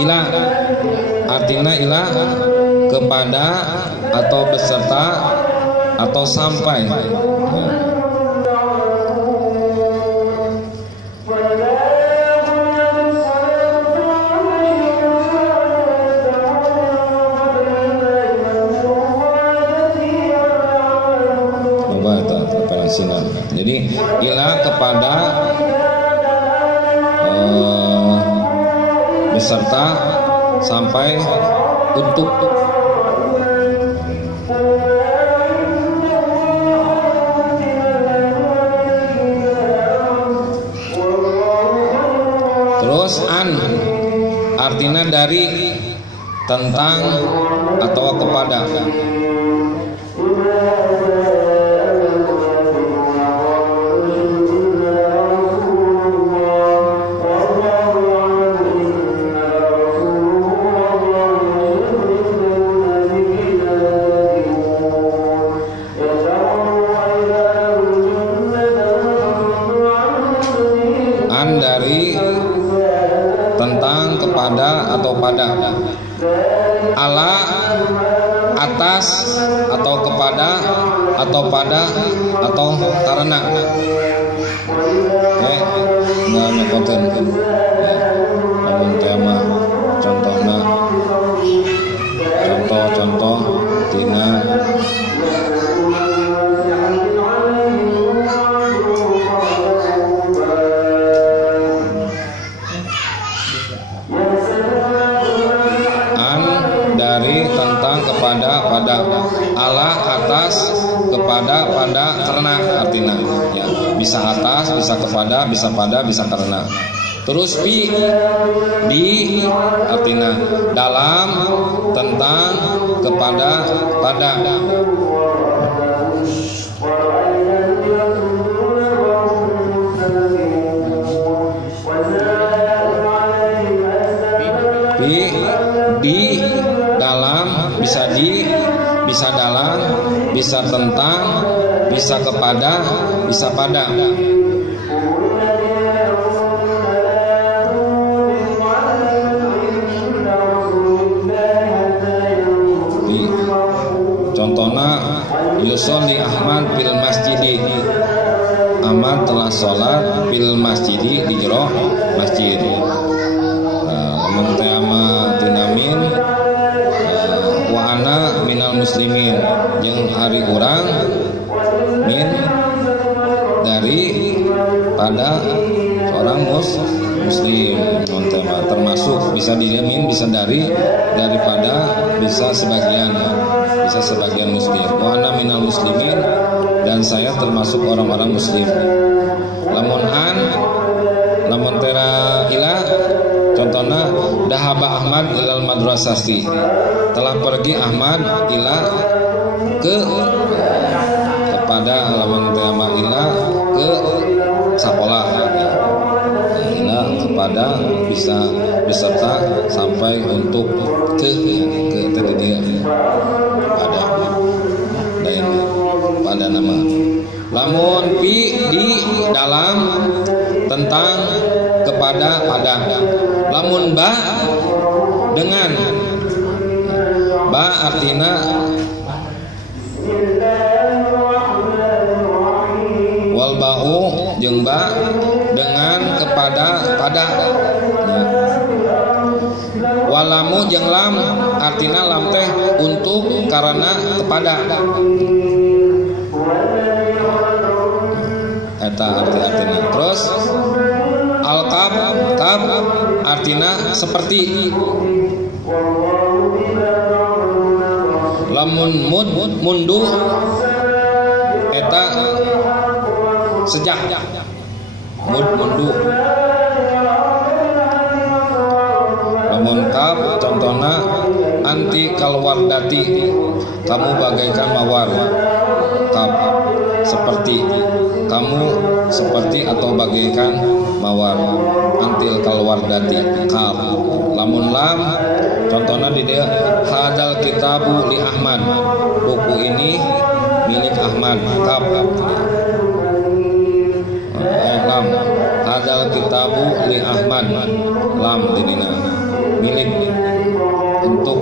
ila artinya ila kepada atau beserta atau sampai. Jadi ila kepada beserta sampai untuk. Terus an artinya dari, tentang atau kepada. Dari, tentang, kepada atau pada. Ala atas atau kepada atau pada atau karena. Oke, nggak nyekotin. Namun tema contohnya, contoh tina kepada, pada, ala atas, kepada, pada, karena artinya ya, bisa atas, bisa kepada, bisa pada, bisa karena. Terus bi artinya dalam, tentang, kepada, pada. Di dalam, bisa di, bisa dalam, bisa tentang, bisa kepada, bisa pada. Contohnya yusolli Ahmad fil masjidi. Ahmad telah sholat fil masjidi, di jero masjid. Mentama tinamin wa ana minal muslimin, jeung ari urang min dari pada seorang muslim. Mentama termasuk bisa dijamin, bisa dari, daripada, bisa sebagian muslim. Wa ana minal muslimin, dan saya termasuk orang-orang muslim. Lamun an, lamun tera ila, contohnya dahaba Ahmad ilal madrasati, telah pergi Ahmad ila kepada lamun tema ila ke sekolah. Ila kepada bisa beserta sampai untuk ke tadi dia pada dan pada nama. Lamun di dalam, tentang, kepada, pada. Lamun ba dengan, ba artinya wal ba'u jeung ba dengan, kepada, pada ya. Walamu jeung lam artinya lam teh untuk, karena, kepada. Eta arti-artina. Terus al-qab, qab artina seperti. Lamun mundu eta sejak. Mundu. Lamun qab contohna anti kalwardati, kamu bagaikan mawar. Qab seperti, kamu seperti atau bagaikan mawar. Antil kalwardati, qab. Lamun lam contohnya di dia hadal kitabu li Ahmad, buku ini milik Ahmad. Qab. Lam hadal kitabu li Ahmad, lam dinina milik untuk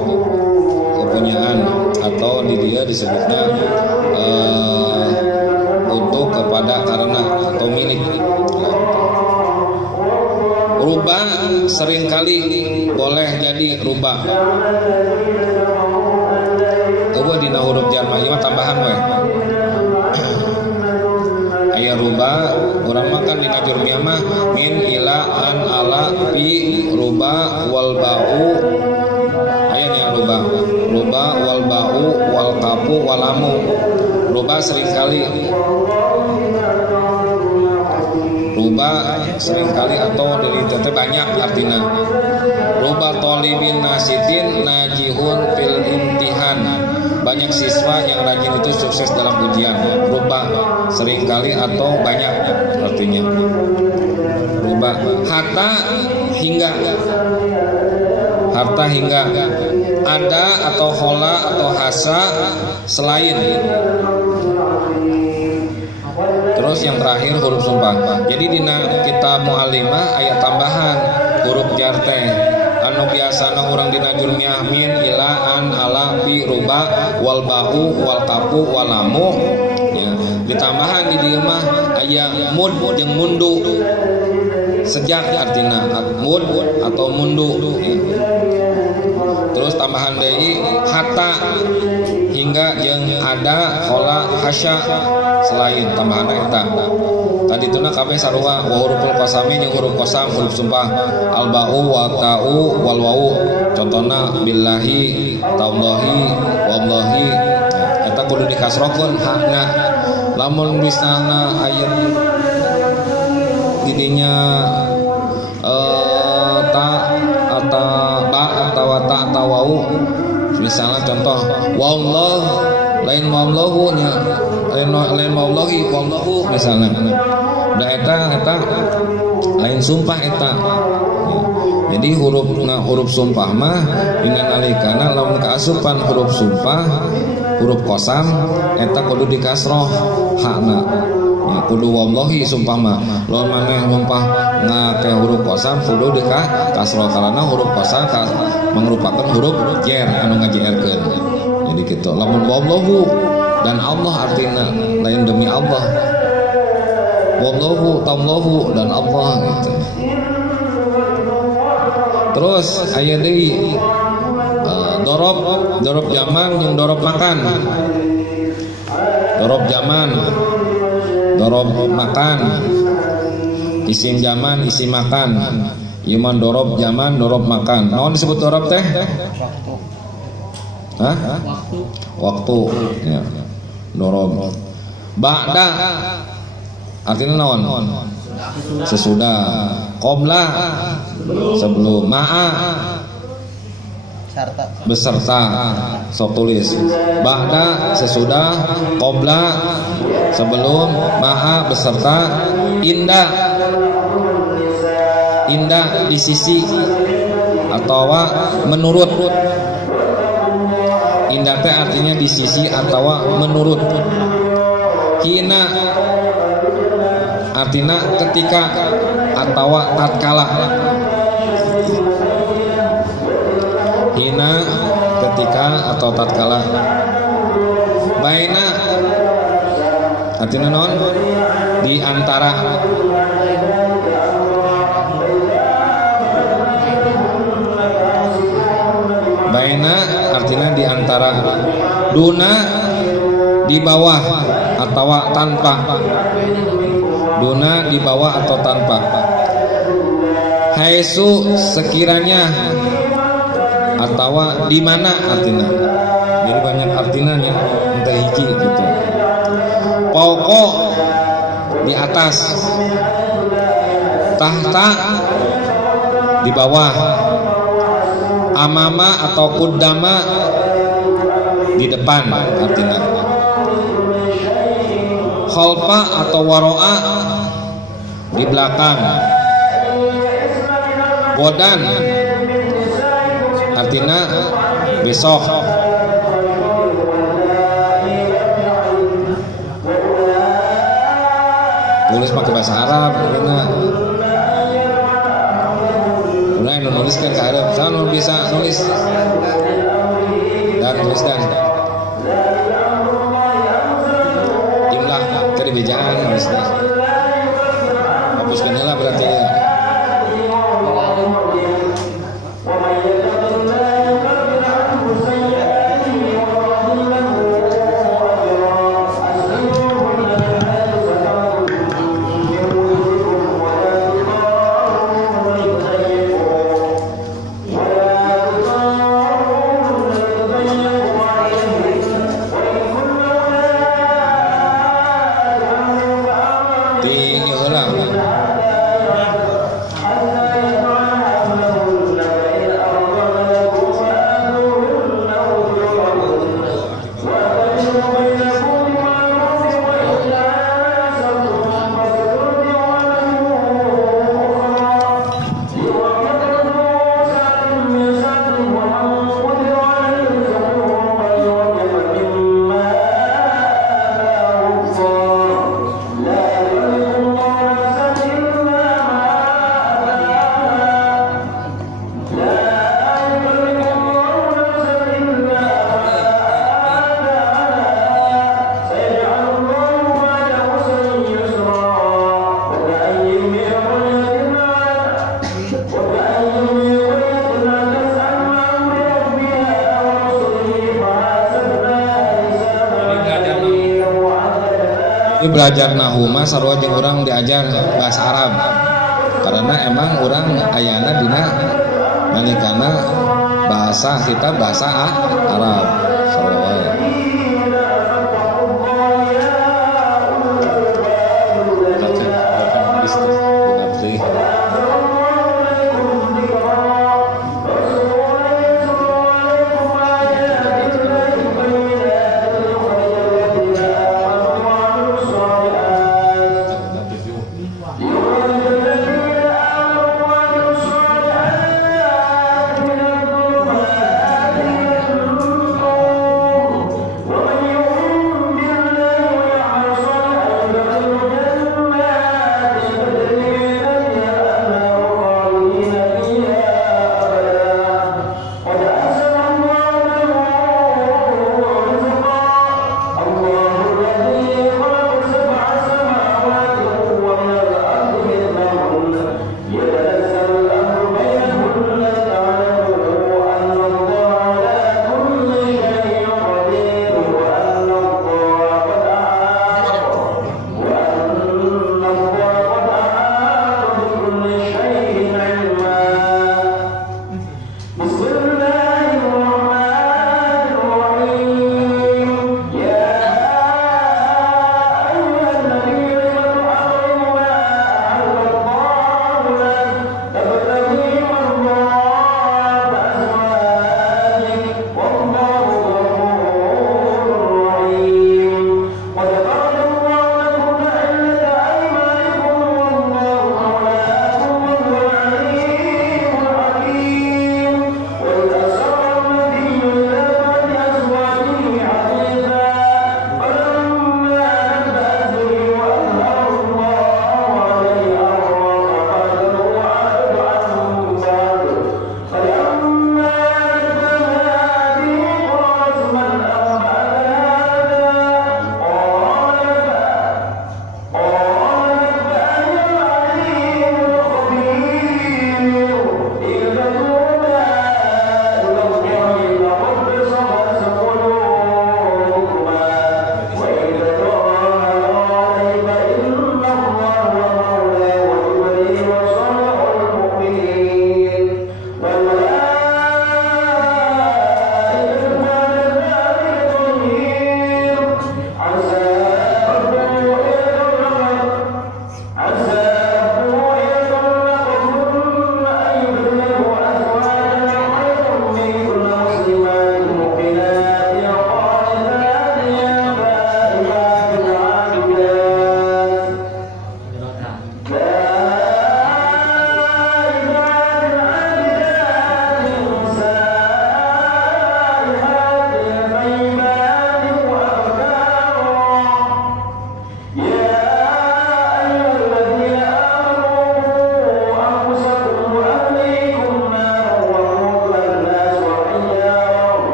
kepunyaan, atau di dia disebutnya untuk kepada karena atau milik. Rubah seringkali boleh jadi rubah. Coba dina huruf jar mah ieu tambahan we. Aya rubah, urang makan dina jurmiyah mah min ila an ala fi rubah wal ba'u. Aya nya rubah wal ba'u wal kapu wal amu. Rubah seringkali atau dari tete banyak artinya. Ruba tolibin nasitin najihun fil imtihan. Banyak siswa yang rajin itu sukses dalam ujian. Ruba seringkali atau banyak artinya. Ruba hatta hingga ada atau hola atau hasa selain. Terus yang terakhir huruf sumpah. Jadi dina kitab mu'allimah ayat tambahan huruf jar teh anu biasana urang dina jurmiyah min ila an ala fi ruba wal ba'u wal kapu wal lamu ya, ditambahan di dieu mah aya mud jeung mundu. Sejak artina mud atau mundu ya. Terus tambahan deui hatta hingga jeung ada hola hasya selain tambahan eta. Tadi tuna kabeh sarua wa huruful qasami jeung huruf qasam huruf sumpah al ba'u wa ta'u wal wa'u. Contohna billahi tallahi wallahi eta kudu dikasrokeun hakna. Lamun misalna ayat didinya ta atau ba atau ta atau wa'u. Misalnya contoh wallah lain wallahu nya lain wallahi wallahu misalnya. Da eta lain sumpah eta. Jadi huruf sumpah mah dengan nalikana lamun kaasupan huruf sumpah huruf qasam eta kudu dikasroh hakna. Ya, kudu wallahi sumpah mah lamun maneh mumpah ngake huruf qasam kudu dikasroh karena huruf qasam merupakan huruf jar anu ngajierkeun. Jadi kitu lamun wallahu dan Allah artinya lain demi Allah. Wallahu tallahu dan Allah gitu. Terus aya deui dorob zaman jeung dorob makan. Dorob zaman dorob makan, isim zaman isim makan. Iman dorob zaman dorob makan. Naon disebut dorob teh? Hah? Waktu. Ya. Dorob. Ba'da artinya naon? Sesudah. Qobla sebelum. Ma'a beserta. Sok tulis. Ba'da sesudah, qobla sebelum, ma'a beserta, indah di sisi atau menurut. Indah teh artinya di sisi atau menurut. Hina artinya ketika atau tatkala. Hina ketika atau tatkala. Baina artinya non di antara. Baina artinya di antara. Duna di bawah atau tanpa. Duna di bawah atau tanpa. Haisu sekiranya atau di mana artinya. Jadi banyak artinya nya entah hiji gitu. Pokok di atas. Tahta di bawah. Amama atau kudama di depan artinya. Khalfa atau waro'a di belakang. Godan artinya besok. Tulis pakai bahasa Arab artinya. Mulai nuliskan ke hareup. Saha bisa nulis? Dan tuliskan. Imlah keur dibejaan nulisna. Hapuskeun heula berarti ya. Belajar nahu mah sarua jeung urang diajar bahasa Arab karena emang urang ayana dina nalikana bahasa kita bahasa Arab sarua.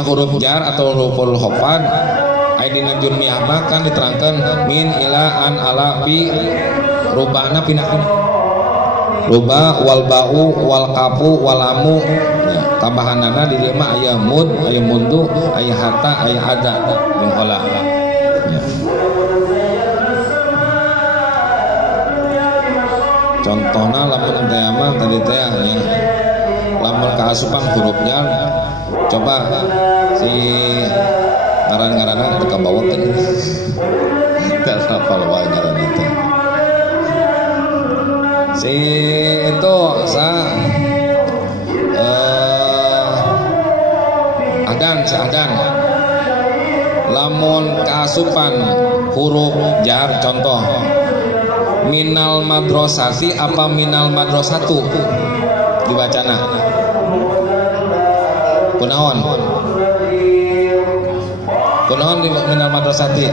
dina huruf jar atau huruful khafad aya dina jurmiyah kan diterangkeun min ila an ala fi rubana pindah ruba wal bau wal kafu wal amu ya, tambahanana di dieu mah aya mud aya mundu aya hatta aya ada jeung hola ya. Contohna lamun teh mah tadi teh ya lamun kaasupan huruf jar coba si ngaran-ngaranna teu kabawakeun teu hafal wae ngaran itu si itu adan lamun kaasupan huruf jar contoh minal madrasati apa minal madrasatu dibacana kunaon di minal madrasati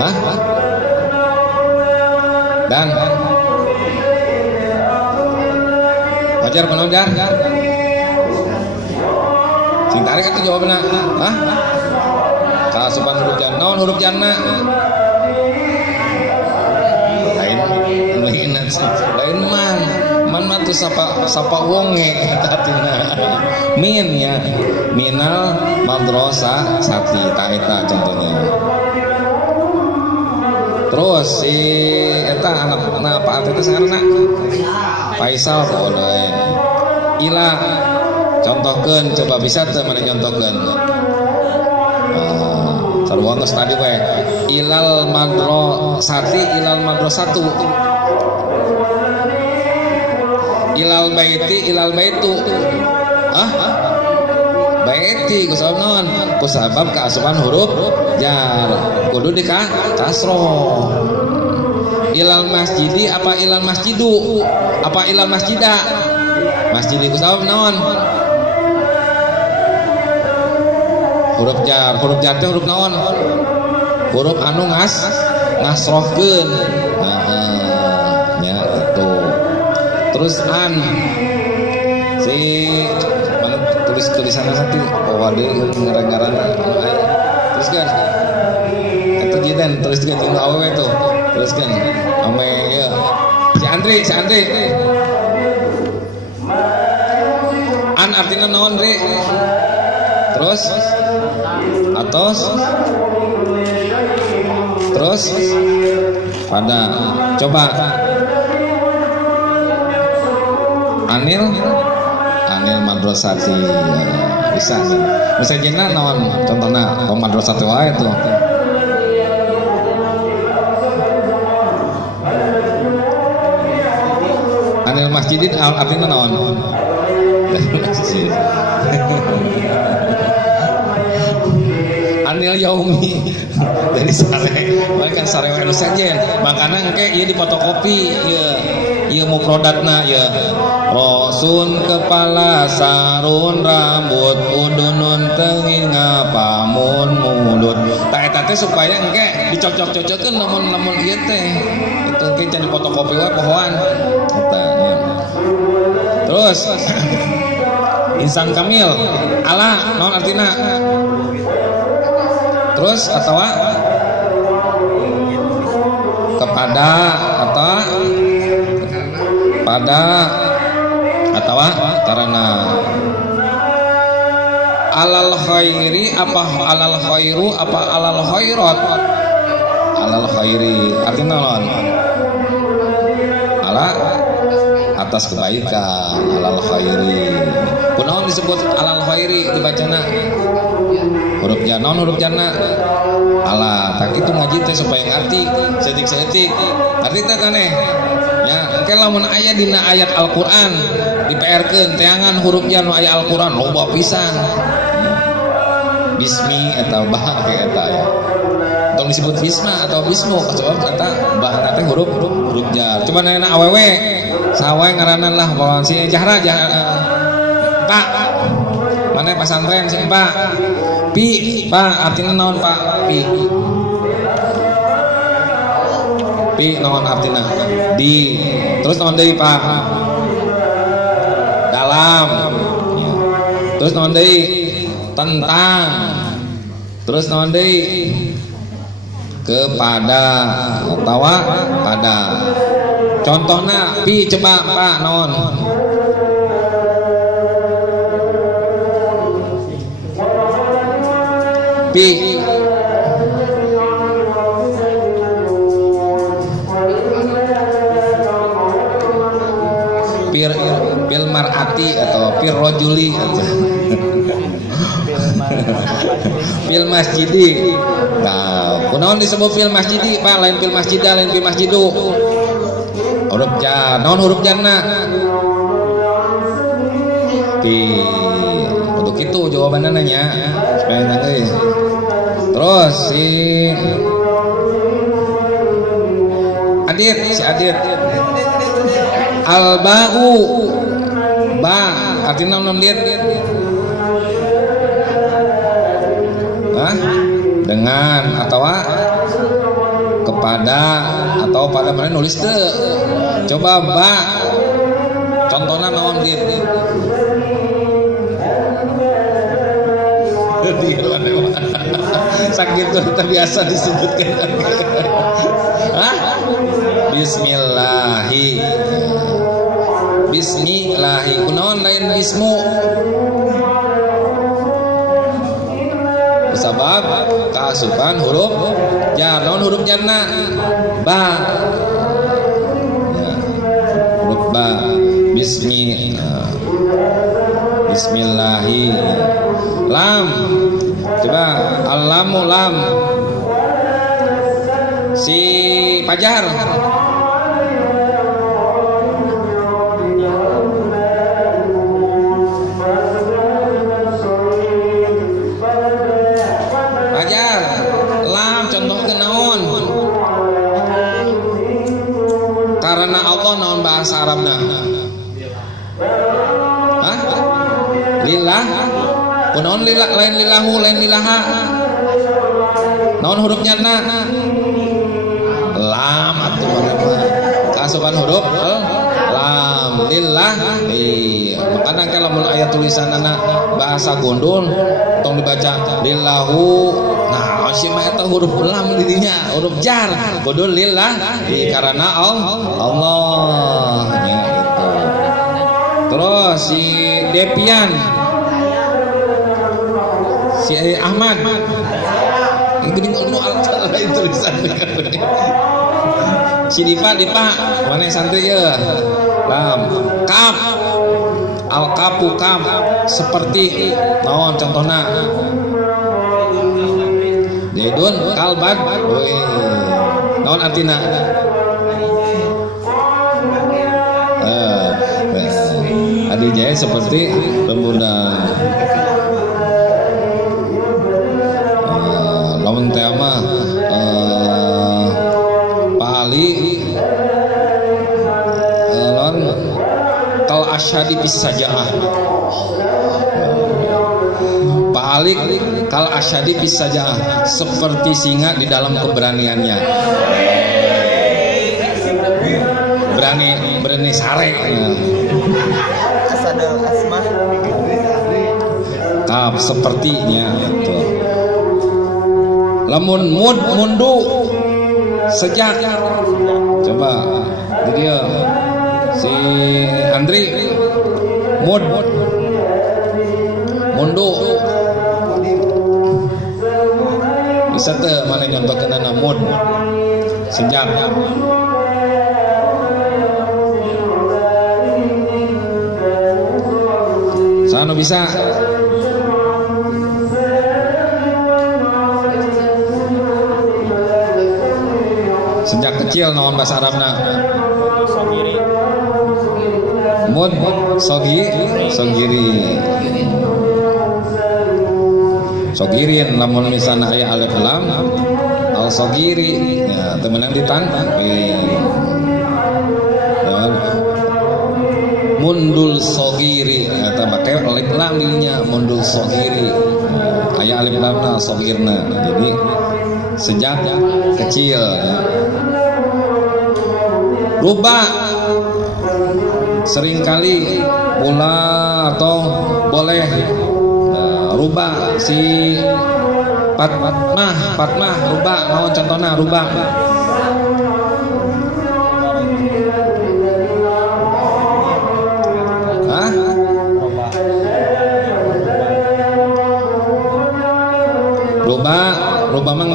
hah dan wajar kunaon jar sing tarik atuh jawabna hah kaasupan huruf jar naon huruf jarna lain man mah tuh sapa wonge tatina min ya minal madrasah sati taeta contohnya terus si eta anakna apa itu sangarna Faisal boleh ila contohkeun coba bisa teu mana contohkeun sarua geus tadi we ilal madrasati ilal madrasatu ilal baiti ilal baitu baiti kusabab naon kusabab kaasupan huruf jar kudu di kasro ilal masjidi apa ilal masjidu apa ilal masjida masjidi kusabab naon huruf jar teh huruf naon huruf anu ngasrohkeun nya gitu. Terus an si tulisanna nanti bahwa dia ngarang-ngarang terus kan itu jidan terus kan jeung awewe tuh terus kan ame ya si Andri an artinya naon Dri terus atos terus pada coba anil madrasati bisa jenna naon contohna madrasati wae tuh anil masjidin artinya naon anil yaumi dari sare mereka sare wae saja makana engke ieu difotokopi ieu mau produkna ya rosun kepala sarun rambut udunun telinga pamun mulut ta eta teh supaya engke dicocok-cocokkeun lamun ieu teh itu engke can difotokopi wae pohoan eta nya terus insan kamil ala naon artina terus atau kepada atau pada atau karena alal khairi apa alal khairu apa alal khairat alal khairi artinya naon ala atas kebaikan alal khairi kunaon disebut alal khairi dibacana huruf jar naon huruf jarna ala tak itu ngaji teh supaya ngerti setik arti teh kaneh ya engke lamun aya dina ayat Al-Qur'an diPR-keun teangan huruf jar nu aya Al-Qur'an loba pisan bismi eta bah ke eta ya tong disebut bisma atau bismu sebab eta bahana teh huruf jar coba nanya awewe sawae ngaranna lah bawa si Jahra Pak mana pesantren sih Pak pi Pak artinya naon Pak pi naon artinya di terus naon deui Pak dalam Terus naon deui? Tentang. Terus naon deui? Kepada atawa pada. Contohna pi coba Pak naon? Pi pil mar'ati atau pil rojuli pil masjidi. Nah, kunaon disebut pil masjidi Pak? Lain pil masjidah, lain pil masjidu. Huruf jar, naon huruf jarna? Untuk itu jawabannya nanya supaya nangis. Terus si Adit al-ba'u ba artinya naon dia? Hah? Dengan atau kepada atau pada mana nulis teu? Coba ba contohnya naon dia? Sakit tuh terbiasa disebutkan. Hah? Bismillahi. Bismillahi. Kunaon lain bismu? Sebab keasupan huruf jar. Naon huruf jarna? Ba. Ya. Huruf ba. Bismillahi. Lam. Coba al-lamu lam. Si Pajar. Pajar, lam contoh ke naon? Karena Allah naon bahasa Arabna? Hah? Lillah. Kunaon lillah lain lillahu lain lillaha. Naon hurufnya na? Lam atuh keasupan huruf lam lillah. Makanya kalau lamun aya tulisanana bahasa gondol tong dibaca lillahu. Nah, si mah eta huruf lam di dinya, huruf jar. Gondol lillah karena Allah nya itu. Terus si Depian si Ahmad geuning nu alta lain tulisan. Si Dipa mana santai ya? Lam kaf al kapu kam seperti naon contohna? Dedun kalban. Naon artina? Adijaya seperti pembunuhan. Lawan tema pali lawan kal asyadi bisajaah. Pali kal asyadi bisajaah seperti singa di dalam keberaniannya. Berani sare. Asadul asma kaf sepertinya itu. Lamun mundu sejak. Coba dia si Andri mundu bisa teh mana nyontokeun na mud sejak. Sana bisa. Sejak kecil naon bahasa Arabna? Mud sogirin lamun misalnya aya alif lam al sogiri ya temenan ditantang mundul sogiri eta make alif lam dinya mundul sogiri aya alif lamna sogirna jadi sejak kecil ya. Ruba seringkali pula atau boleh Rubah si Fatmah rubah naon contohna rubah. Hah? Rubah mah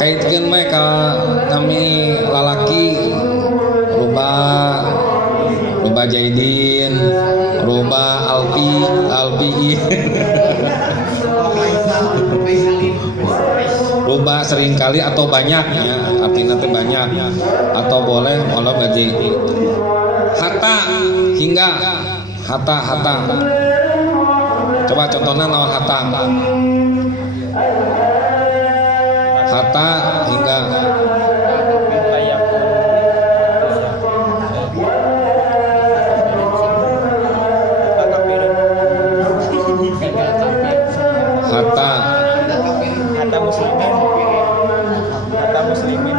kaitkeun mah ka kami lalaki rubah Jaidin, rubah Alpi rubah seringkali atau banyak ya, artinya teh banyak atau boleh walau gaji hatta hingga hatta coba contohnya naon hatta hingga hatta muslimin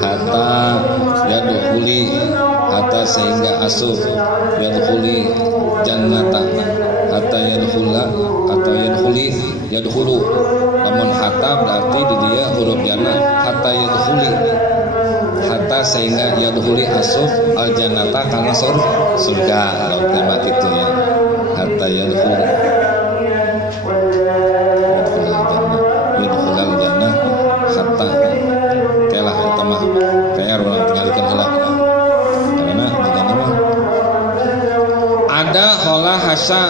hatta yadkhuli hatta sehingga asuh yadkhuli jannata hatta yadkhulu namun hatta berarti di dia huruf jannah hatta yadkhuli hatta sehingga yadkhuli asuh al jannata karena surga tema itu ya hatta yadkhulu yadkhulul jannah hatta kelah eta mah PR ulang tinggalikeun heula karena digana mah ada khola hasa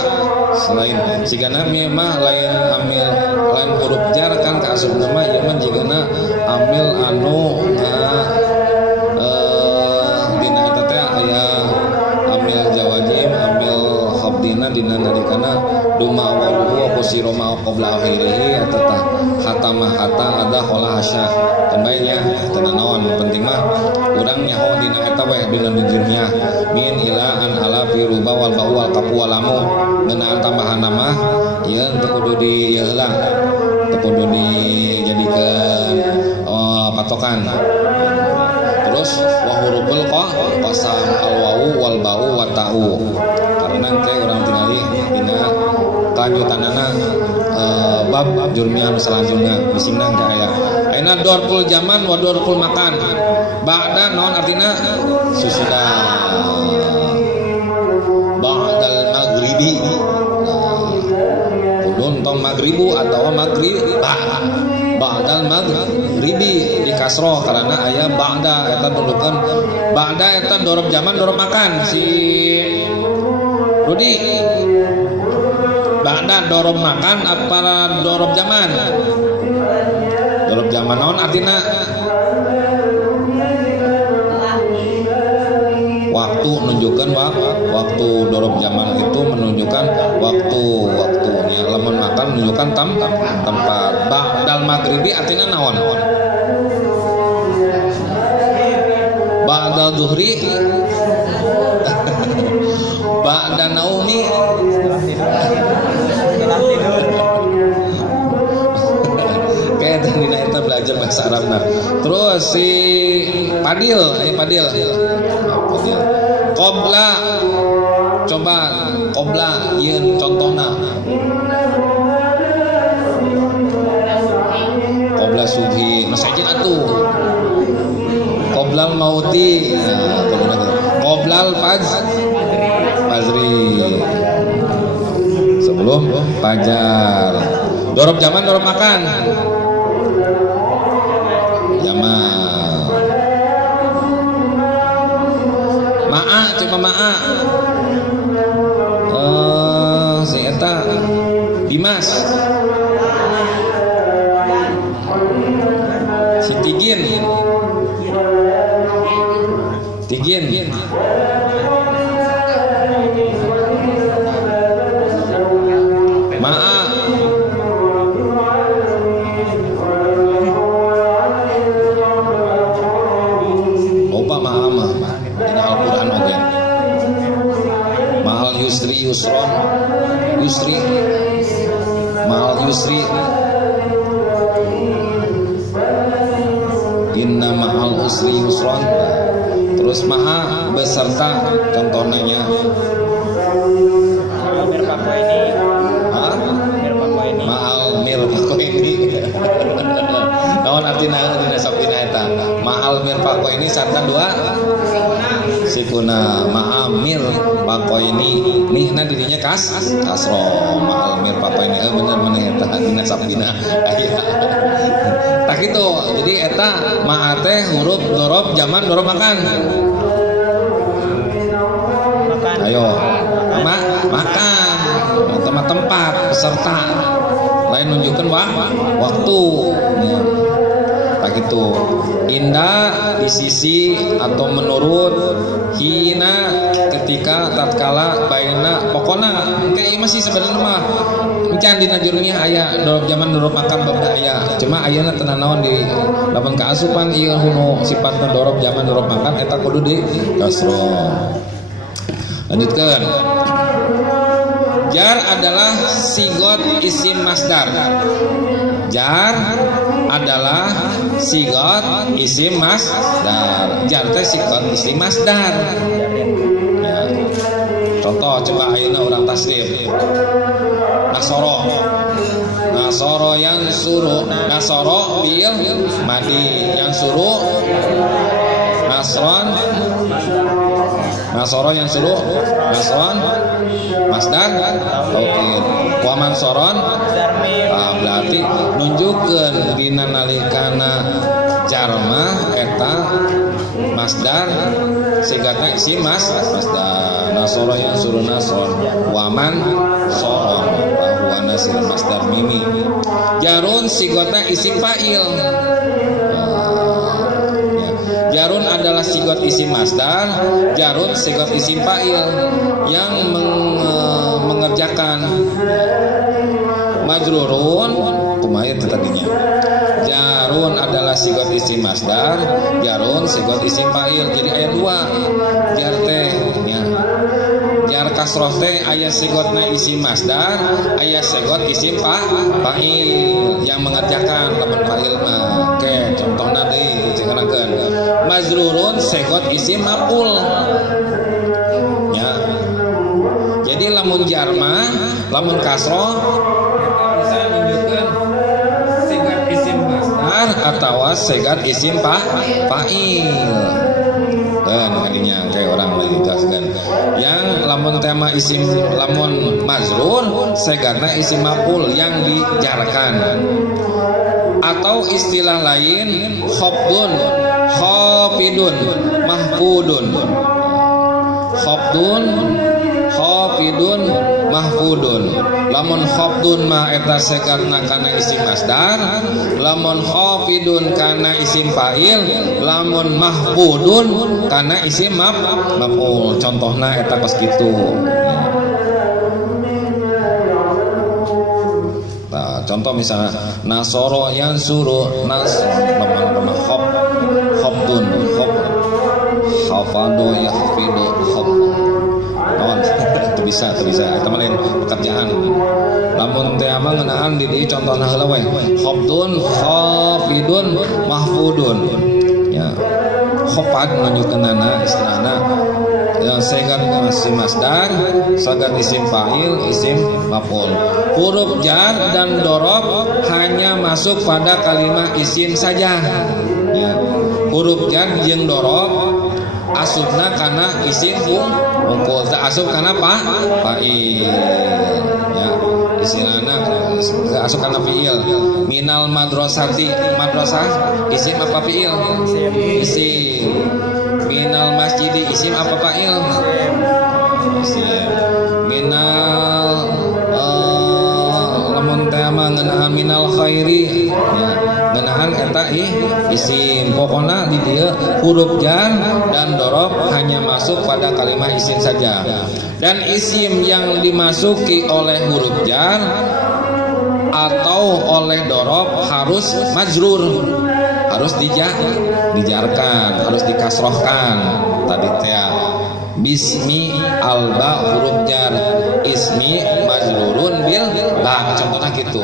selain sigana mah lain amil lain huruf jar kan ka asup nama ieu mah jigana amil anu dina eta teh aya amil jawajim amil khabdina dina narikana duma awaluhu wa qusira ma qabla akhirih atata hatama hatta ada khola hasa kembainya tenan naon penting mah urang nyaho dina eta we dina dunya min ila an ala fi ruba wal ba'u wal qafu wal lamu ngeunaan tambahan nama ieu teu kudu di ieu heula teu kudu dijadikeun patokan. Terus wa huruful qasam al wawu wal ba'u wa ta'u karena teh urang tingali dina kelanjutanana bab jurmiah selanjutnya bisimna teh aya aina dorful zaman wa dorful makan ba'da naon artina susudah ba'dal maghribi kudun tong maghribu atau maghrib ba'dal maghribi di kasroh karena aya ba'da eta nudukeun ba'da eta dorob zaman dorob makan si Rudi ba'da dorob makan apa dorob zaman? Dorob zaman naon artina? Waktu menunjukkan waktu dorob zaman itu menunjukkan waktunya lamun makan menunjukkan tempat. Ba'dal maghribi artinya naon? Ba'dal zuhri ba'da naumi kayak tadi kita belajar bahasa Arabna. Terus si Padil Qobla coba Qobla ieun contohna Qobla subhi masajid atuh Qoblal mauti Qoblal fajri sebelum fajar. Dorob zaman dorob makan zaman ma'a coba ma'a si eta Dimas si Tigin ma'a opa ma'a mah dina Al-Qur'an oge ma'al yusri yusron yusri ma'al yusri inna ma'al usri yusron. terus ma'a beserta contohnya ma'al mirfaqo ini naon artina dina sabdina eta ma'al mirfaqo ini sarta dua sikuna ma'amir pako ini nihna dirinya kasro ma'al mir pako ini bener meneh eta dina sabdina aya tak itu jadi eta ma'ate huruf dorob zaman dorob makan ayo makan tempat peserta lain nunjukkan waktu ya. Tak itu indah di sisi atau menurut hina ketika tatkala baina pokona kayak masih sebenarnya mah encan dina jurnya aya zaman dorob makan babda aya cuma ayeuna tenan naon di lamun kaasupan ieu hunu sifatna dorob zaman dorob makan eta kudu di kasro. Lanjutkan. Jar adalah sigot isim masdar. Jar adalah sigot isim masdar. Jar teh sigot isim masdar. Ya. Contoh coba ayeuna urang tasrif. Nasoro yang suruh. Nasoro bil madi yang suruh. Nasoro yang suruh. Nasron masdar taukid wa mansoron berarti nunjukkeun dina nalikana jarma eta masdar sigatna isim masdar nasoro yang suruh nasron wa man soron bahwa nasir masdar mimi jarun sigatna isim fa'il. Jarun adalah sigot isim masdar, jarun sigot isim fa'il yang mengerjakan. Majrurun kumaha teh tadinya. Jarun adalah sigot isim masdar, jarun sigot isim fa'il. Jadi aya dua. Jar teh nya. Jar kasroh teh aya sigotna isim masdar, aya sigot isim fa'il yang mengerjakan lamun fa'il mah. Oke, contohna deui cekanakeun. Majrurun sigot isim maf'ul. Ya. Jadi lamun jarma, lamun kasroh bisa menunjukkan sigat isim masdar atau sigat isim fa'il. Dan hadinya kayak orang lagi jelaskan. Yang lamun tema isim lamun majrur sigatna isim maf'ul yang dijarkan. Atau istilah lain khafdun, khafidun, mahfudun. Khafdun, khafidun, mahfudun. Lamun khafdun ma eta segatna kana isim masdar, lamun khafidun kana isim fa'il, lamun mahfudun kana isim maf'ul. Contohna eta pas kitu. Contoh misalnya nasoro yang suruh lemah khafdun khafadu yahfidu khaf naon itu bisa itu mah lain pekerjaan lamun teh mah ngeunaan di contohna heula we khafdun khafidun mahfudun ya khafad menunjukkeunana istilahna yang segat isim masdar, segat isim fa'il, isim maf'ul. Huruf jar dan dorob hanya masuk pada kalimat isim saja. Ya. Huruf jar jeung dorob asupna kana isim mungkul, tak asup kana fa'il. Ya. Istilahna asup kana fi'il. Minal madrasati, madrasah isim apa fi'il? Isim. Minal masjidi isim apa fa'il? Isim. Minal lamun teh mah ngeunaan minal khairi ya ngeunaan eta isim. Pokona di dieu huruf jar dan dorob hanya masuk pada kalimat isim saja. Dan isim yang dimasuki oleh huruf jar atau oleh dorob harus majrur. Harus dijarkan, harus dikasrohkan. Tadi teh bismi alba huruf jar, ismi majrurun bil bil ba, contohnya gitu.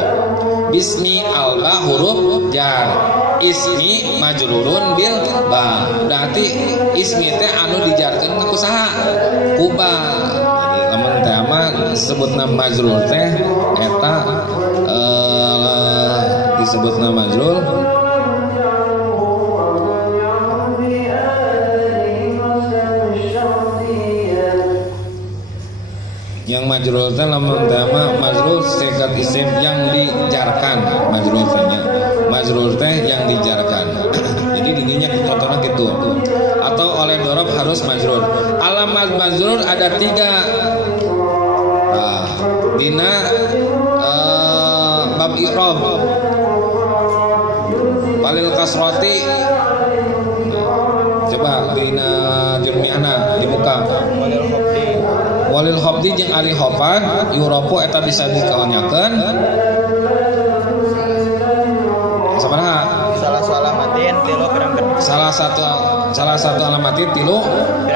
Bismi alba huruf jar, ismi majrurun bil ba. Berarti ismi teh anu dijarkeun ku saha? Ku ba. Jadi lamun teh mah disebutna majrur teh eta disebutna majrur yang majrur teh lamun teh mah majrur sigat isim yang dijarkan, majrur teh majrur teh yang dijarkan. Jadi dininya contohnya gitu. Atau oleh dorob harus majrur. Alamat majrur ada 3. Nah, dina bab i'rab walil kasrati. Coba dina jurmiana di muka. Walil hobdi jeung ari hofad yuropo eta bisa dikawanyakeun sabaraha? Salah satu alamatin tilu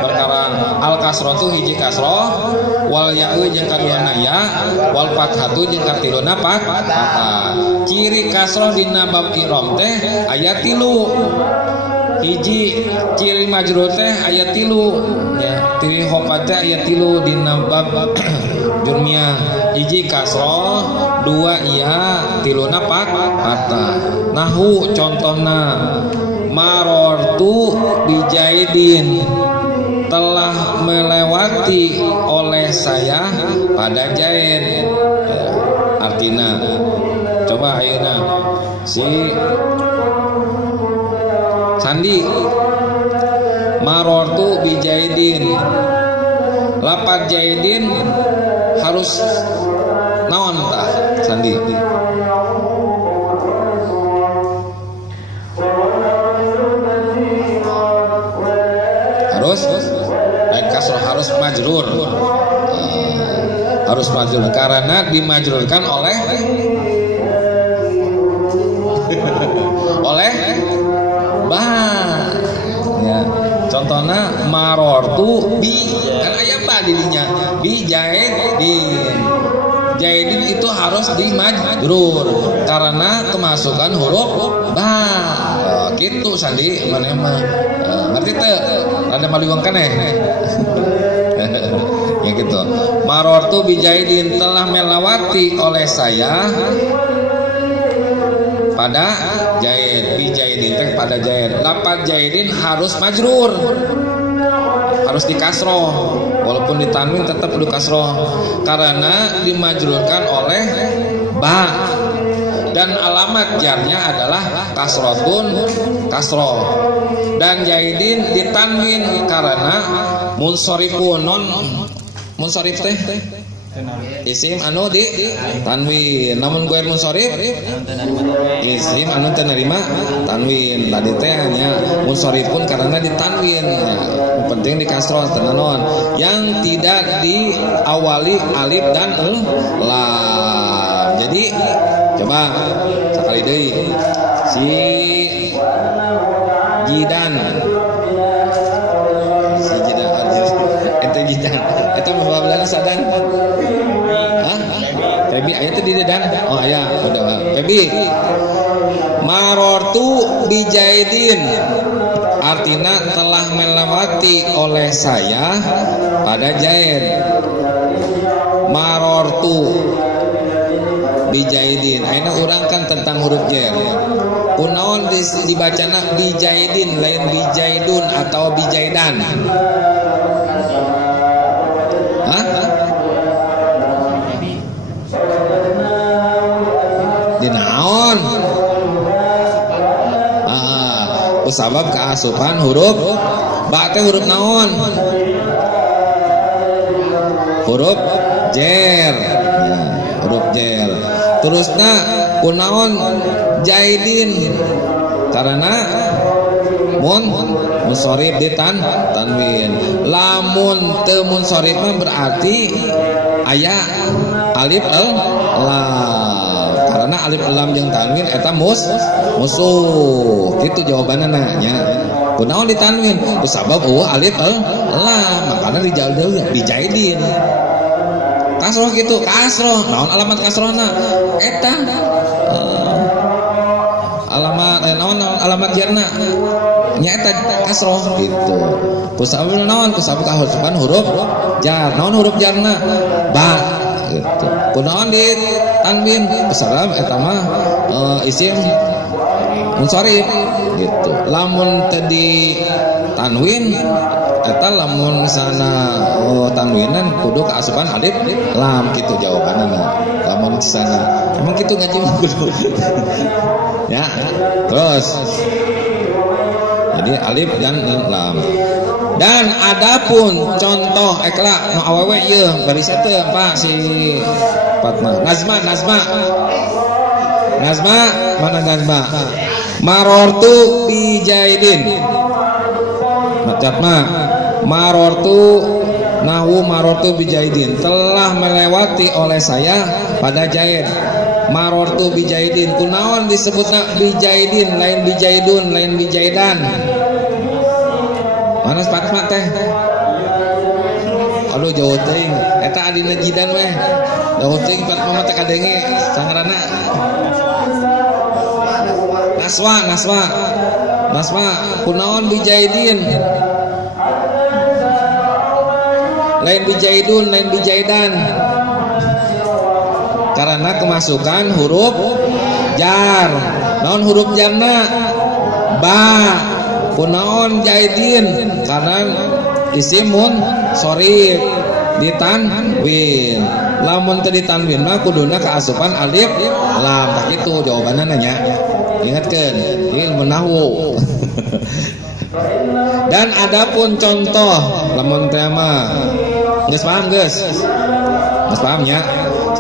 perkara al kasratu hiji kasroh wal ya'u jeung kaduana ya wal fathatu jeung katiluna fathah. Ciri kasroh dina bab i'rab teh aya 3. Hiji ciri majrur teh aya 3 ya, ciri hofad teh aya 3 dina bab jurmiyah. Hiji kasroh, 2 iya, 3 fathah. Nahu contohna marortu bijaidin, telah melewati oleh saya pada Jaid. Artina coba ayeuna si Sandi marortu bijaidin, lapat jaidin harus naon tah Sandi? Harus lain kasroh, harus majrur. Harus majrur karena dimajrurkan oleh ba ya. Contohnya marortu bi, kan aya ba dirinya, bi jaidin. Jaidin itu harus dimajrur karena kemasukan huruf ba. Gitu Sandi mana mah ngerti teu? Ada maliwang keneh. Ya gitu. Marortu bi jaidin, telah melewati oleh saya pada Jaid. Bi jaidin teh pada Jaid. Lapat jaidin harus majrur, harus dikasroh, walaupun ditanwin tetap kudu kasroh karena dimajrurkan oleh ba. Dan alamat jarnya adalah kasrotun kasroh. Dan jaidin ditanwin karena munsorifun. Non munsorif teh isim anu di tanwin, namun gue munsorif isim anu teu narima tanwin. Tadi teh hanya munsorifun karena ditanwin ya. Penting di kasroh tenanon yang tidak diawali alif dan lam. Jadi coba sekali deui si jidan ente jidan eta mabablan sadan. Hah? Febi aya teh di dedan. Oh aya, udah. Febi. Marortu bijaidin, artinya telah melewati oleh saya pada Jaid. Marortu bijaidin, ayeuna urang kan tentang huruf jar. Kunaon dibacana bijaidin lain bijaidun atau bijaidan? Hah? Dinaon? Sabab keasupan huruf ba teh huruf naon? Huruf jer. Ya, huruf jer. Terusna kunaon jaidin? Karena munsorif tanwin. Lamun teu munsorif mah berarti aya alif lam. Karena alif lam jeung tanwin eta musuh. Gitu jawabanna nya. Kunaon ditanwin? Sabab alif lam, makana dijaidin. kasroh gitu, kasroh. Naon alamat kasrohna? Eta alamat jarna nyaeta kasroh gitu. Kusabab naon? Kusabab kahasupan huruf jar. Naon huruf jarna? Ba gitu. Kunaon di tanwin? Kusabab eta mah isim munsharif gitu. Lamun tadi tanwin eta lamun misalna tanwinan kudu kaasupan alif lam gitu jawabanna. Lamun sana emang gitu ngaji kudu ya. Terus jadi alif dan lam. Dan adapun contoh ekla nu awewe ieu bari teu Pak si Fatma. Nazma mana Nazma? Marortu bi Jaidin. Macat mah marortu nahu marortu bi Jaidin, telah melewati oleh saya pada Jaid. Marortu bi Jaidin kunaon disebutna bi Jaidin, lain bi Jaidun, lain bi Jaidan. Mana Fatma teh? Aduh jauh teuing eta adina jidan weh. Jauh teuing Fatma mah teh kadenge sangarana Nasma kunaon bi Jaidin, lain bi Jaidun, lain bi Jaidan. Karena kemasukan huruf jar. Naon huruf jarna? Ba. Kunaon Jaidin? Karena isimun sorif ditanwin. Lamun teu ditanwin mah kuduna kaasupan alif lam. Tak kitu jawabanna nanya. Ingatkeun, ilmu nahwu. Dan adapun contoh lamun teh mah geus paham geus? Geus paham nya?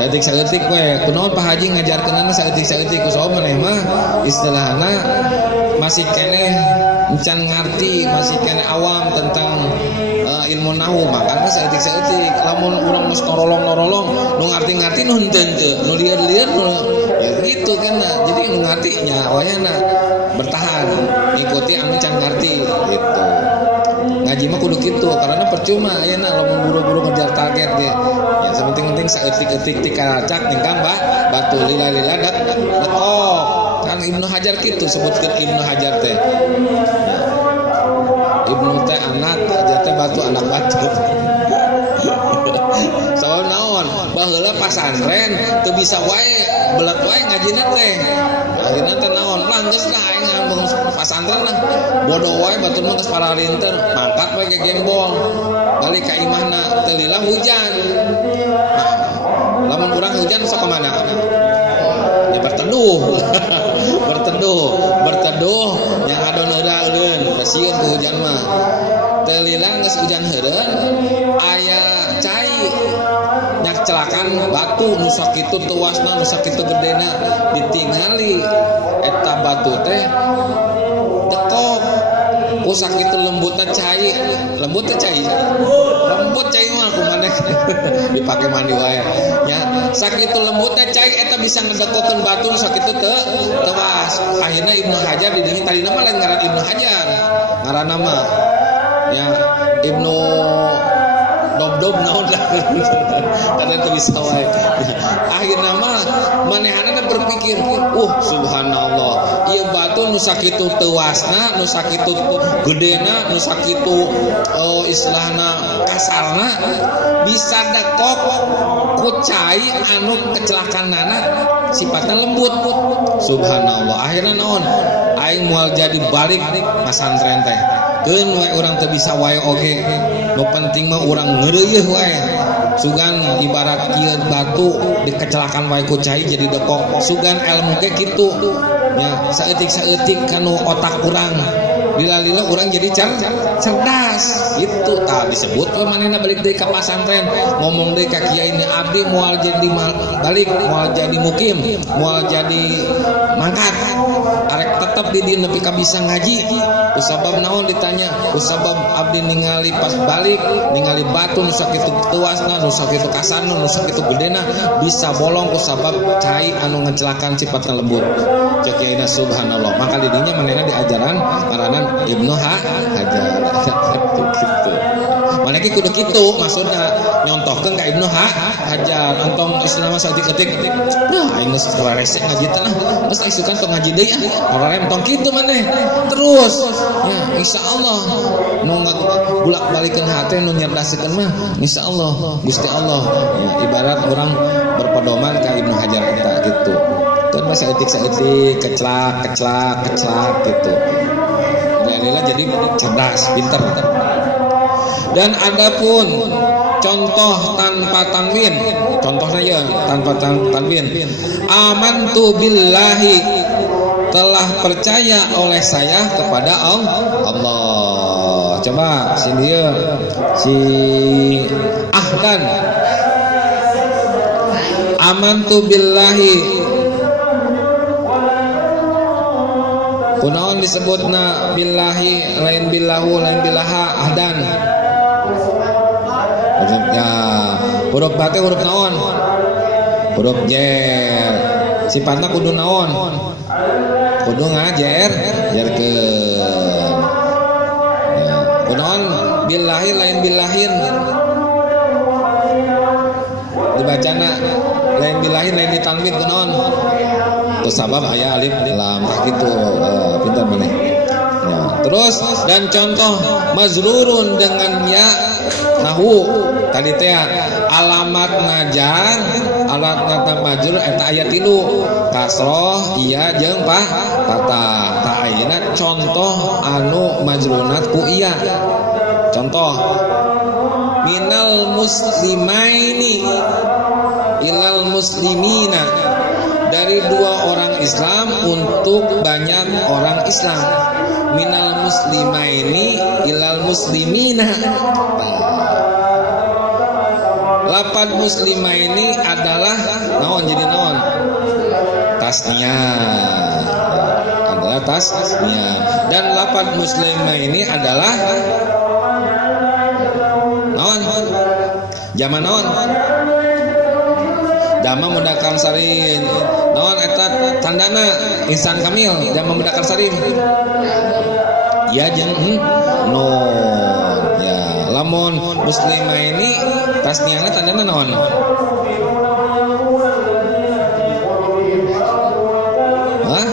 Saeutik we. Kunaon Pak Haji ngajarkeunana saeutik kusaha maneh mah istilahna masih keneh encan ngarti, masih keneh awam tentang ilmu nahwu. Makana saeutik lamun urang geus norolong nu ngarti-ngarti nu henteu teu, nu lieur-lieur nu ya gitu kan. Jadi nu ngarti nya wayahna bertahan ngikuti anu can ngarti gitu. Ngaji mah kudu kitu karena percuma ayeuna lamun buru-buru ngejar target ge. Ya sepenting-penting saeutik-eutik ti karacak ningkang batu lila-lila detok. Kan Ibnu Hajar kitu sebutkeun Ibnu Hajar teh. Ibnu teh anak, Hajar teh batu, anak batu. Soal naon? Baheula pasantren teu bisa wae belet wae ngajina teh. Akhirna teh naon? Geus lah aing ngambung pasantren lah. Bodoh wae batur mah geus paralinter, mangkat wae ke gembong. Balik ka imahna teu lila hujan. Lamun urang hujan sok ka mana? Ya berteduh. berteduh yang adon heureuleun pasieun ku hujan mah. Teu lila geus hujan heureun aya cai nyak celakan batu nu sakitu tuasna nu sakitu gedena ditingali eta batu teh dekok ku sakitu lembutna cai. Lembut cai mah kumaneh dipake mandi wae nya. Sakitu lembutna cai eta bisa ngedekokeun batu nu sakitu teu tewas. Akhirna Ibnu Hajar dideungi tadi nama lain ngaran Ibnu Hajar, ngaranna mah ya Ibnu Dob naon lah karena teu bisa wae. Akhirna mah manehana berpikir, subhanallah, ieu batu nu sakitu teuasna, nu sakitu gedena, nu sakitu istilahna kasarna bisa dekok ku cai anu kecelakanana sifatna lembut. Subhanallah. Akhirna naon? Aing moal jadi balik pasantren teh. Keun wae urang teu bisa wae oge. Nu penting mah urang ngeureuyeuh wae. Sugan ibarat kieu batu dikecelakan wae ku cai jadi dekok. Sugan ilmu ge kitu. Nya saeutik-saeutik kanu otak urang. Lila-lila urang jadi cerdas. Itu tah disebut we manehna balik deui ka pasantren. Ngomong deui ka kiai ini abdi moal jadi balik, moal jadi mukim, moal jadi mangkat. Arek tetep di dieu nepi ka bisa ngaji. Kusabab naon ditanya? Kusabab abdi ningali pas balik, ningali batu nu sakitu tuasna, nu sakitu kasarna, nu sakitu gedena bisa bolong kusabab cai anu ngecelakan sifatna lembut. Cek kiaina subhanallah. Maka di dinya manehna diajaran karanan Ibnu Hajar. Gitu. Mana ge kudu kitu maksudna nyontohkeun ka Ibnu Hajar antong istilahna saeutik-eutik nah aing geus rarese ngaji teh terus isukan tong ngaji deui orang tong kitu maneh terus ya insyaallah nu bulak-balikeun hate nu nyerdaskeun mah insyaallah Gusti Allah ya, ibarat orang berpedoman ka Ibnu Hajar eta gitu kan masa etik keclak gitu inilah jadi cerdas pintar dan adapun contoh tanpa tanwin contohnya ya tanpa tanwin amantu billahi telah percaya oleh saya kepada Allah coba sini ya si ahdan amantu billahi kunaon disebutna billahi lain billahu lain billaha ahdan ya huruf bate huruf naon huruf jer sifatna kudu naon kudu ngajer jerkeun ya kunaon billahi lain billahin dibacana lain billahin lain ditanwin kunaon terus sabab aya alif lam gitu pintar maneh ya terus dan contoh mazrurun dengan ya nahu tadi teh alamat najar alat majrur eta aya 3 kasroh iya jeung patah ta ayeuna contoh anu majrunat ku iya contoh minal muslimaini ilal muslimina dari 2 orang Islam untuk banyak orang Islam minal muslimaini ilal muslimina lapan muslimaini adalah naon jadi naon tasniyah adalah tasniyah dan lapan muslimaini adalah naon jaman naon jama mudzakkar salim naon eta tandana insan kamil jama mudzakkar salim ya jeung non ya lamun muslimah ini tasniahna tandana naon hah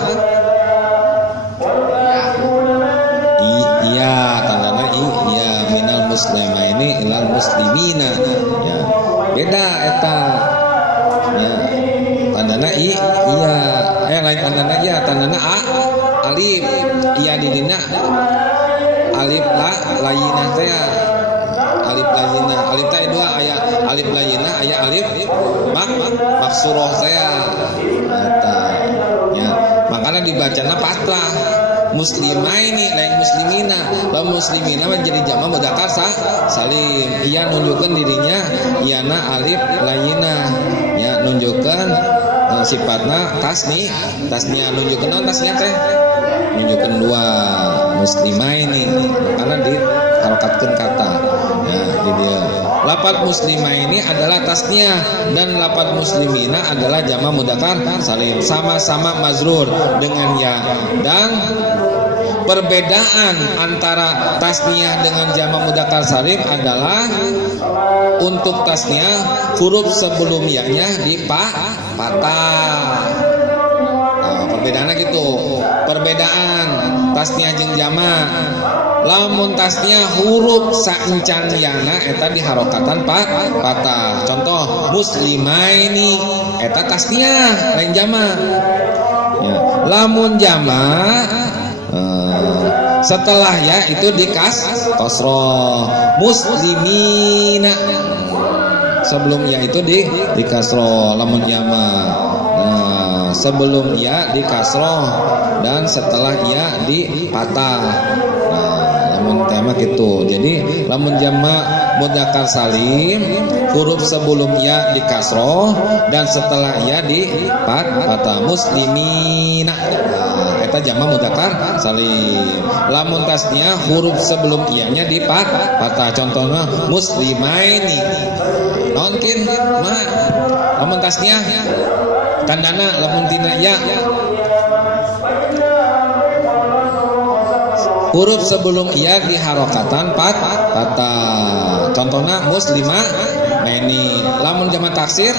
iya tandana iya minal muslimah ini ilal muslimina ya beda eta ya tandana iya lain tandana ya tandana alif iya di dina alif layinah teh alif layinah alif teh 2 aya alif layinah aya alif maksuroh saya eta ya makanya dibacana fathah muslimah ini lain muslimina lamun muslimina menjadi jama mudzakkar salim iya nunjukkeun dirinya iana alif layinah ya nunjukkeun sifatna tasnya nunjukkeun naon tasnya teh nunjukkeun 2 muslimah ini karena diharokatkeun kata ya jadi lapat muslimah ini adalah tasnya dan lapat muslimina adalah jama mudzakkar salim sama-sama mazrur dengan ya dan perbedaan antara tasniyah dengan jama mudzakkar salim adalah untuk tasniyah huruf sebelum ya-nya patah. Nah, perbedaannya gitu. Perbedaan tasniyah jeung jama. Lamun tasniyah huruf saencan yana eta diharokatan patah. Contoh muslimaini eta tasniyah lain jama. Ya, lamun jama setelah ya itu kasroh muslimina sebelum ya itu di kasroh lamun jama sebelum ya di kasroh dan setelah ya di patah lamun tema gitu jadi lamun jama mudzakkar salim huruf sebelum ya di kasroh dan setelah ya di patah muslimina eta jama mudzakkar salim lamun tasnya huruf sebelum ianya di patah contohnya muslimaini nonkin mah lamun tasnya tandana lamun tina ya huruf sebelum ia diharokatan patah. Contohnya muslimah ini lamun jamak taksir